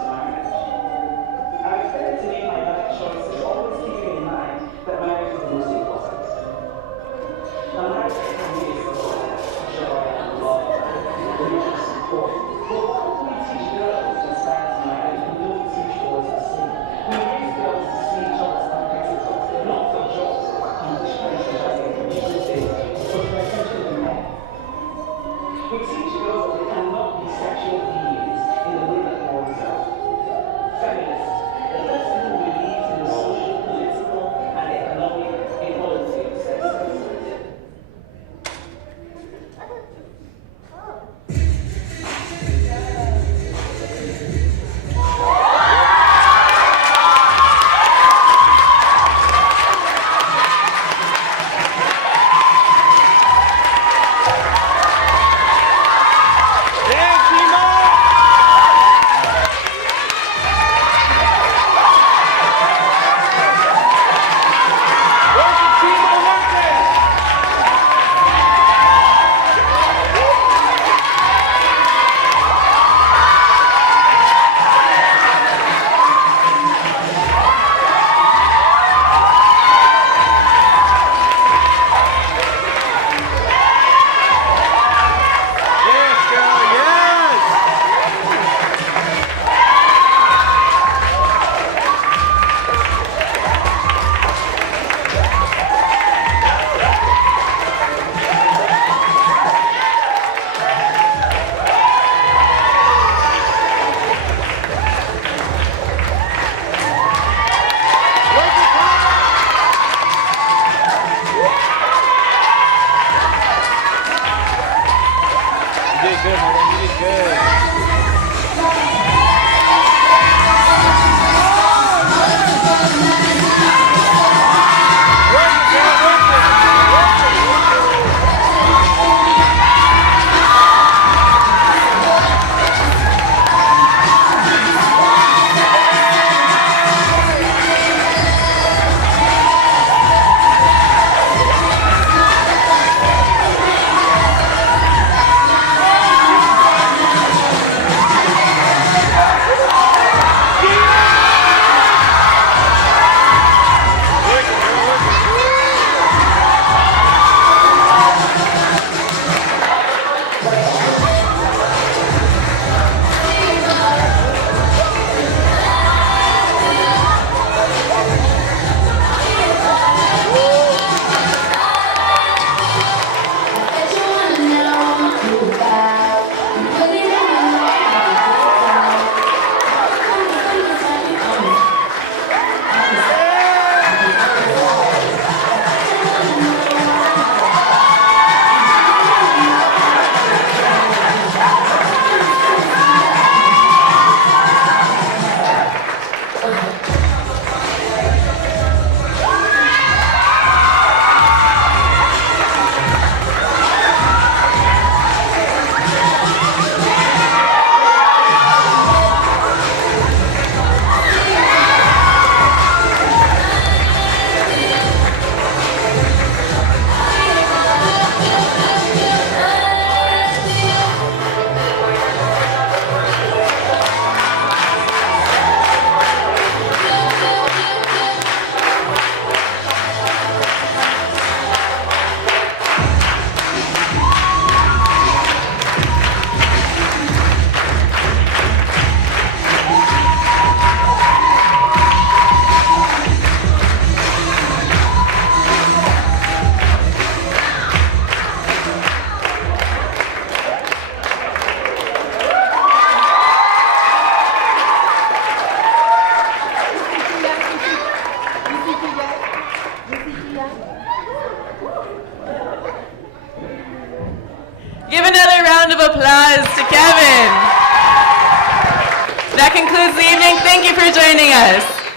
concludes the evening. Thank you for joining us.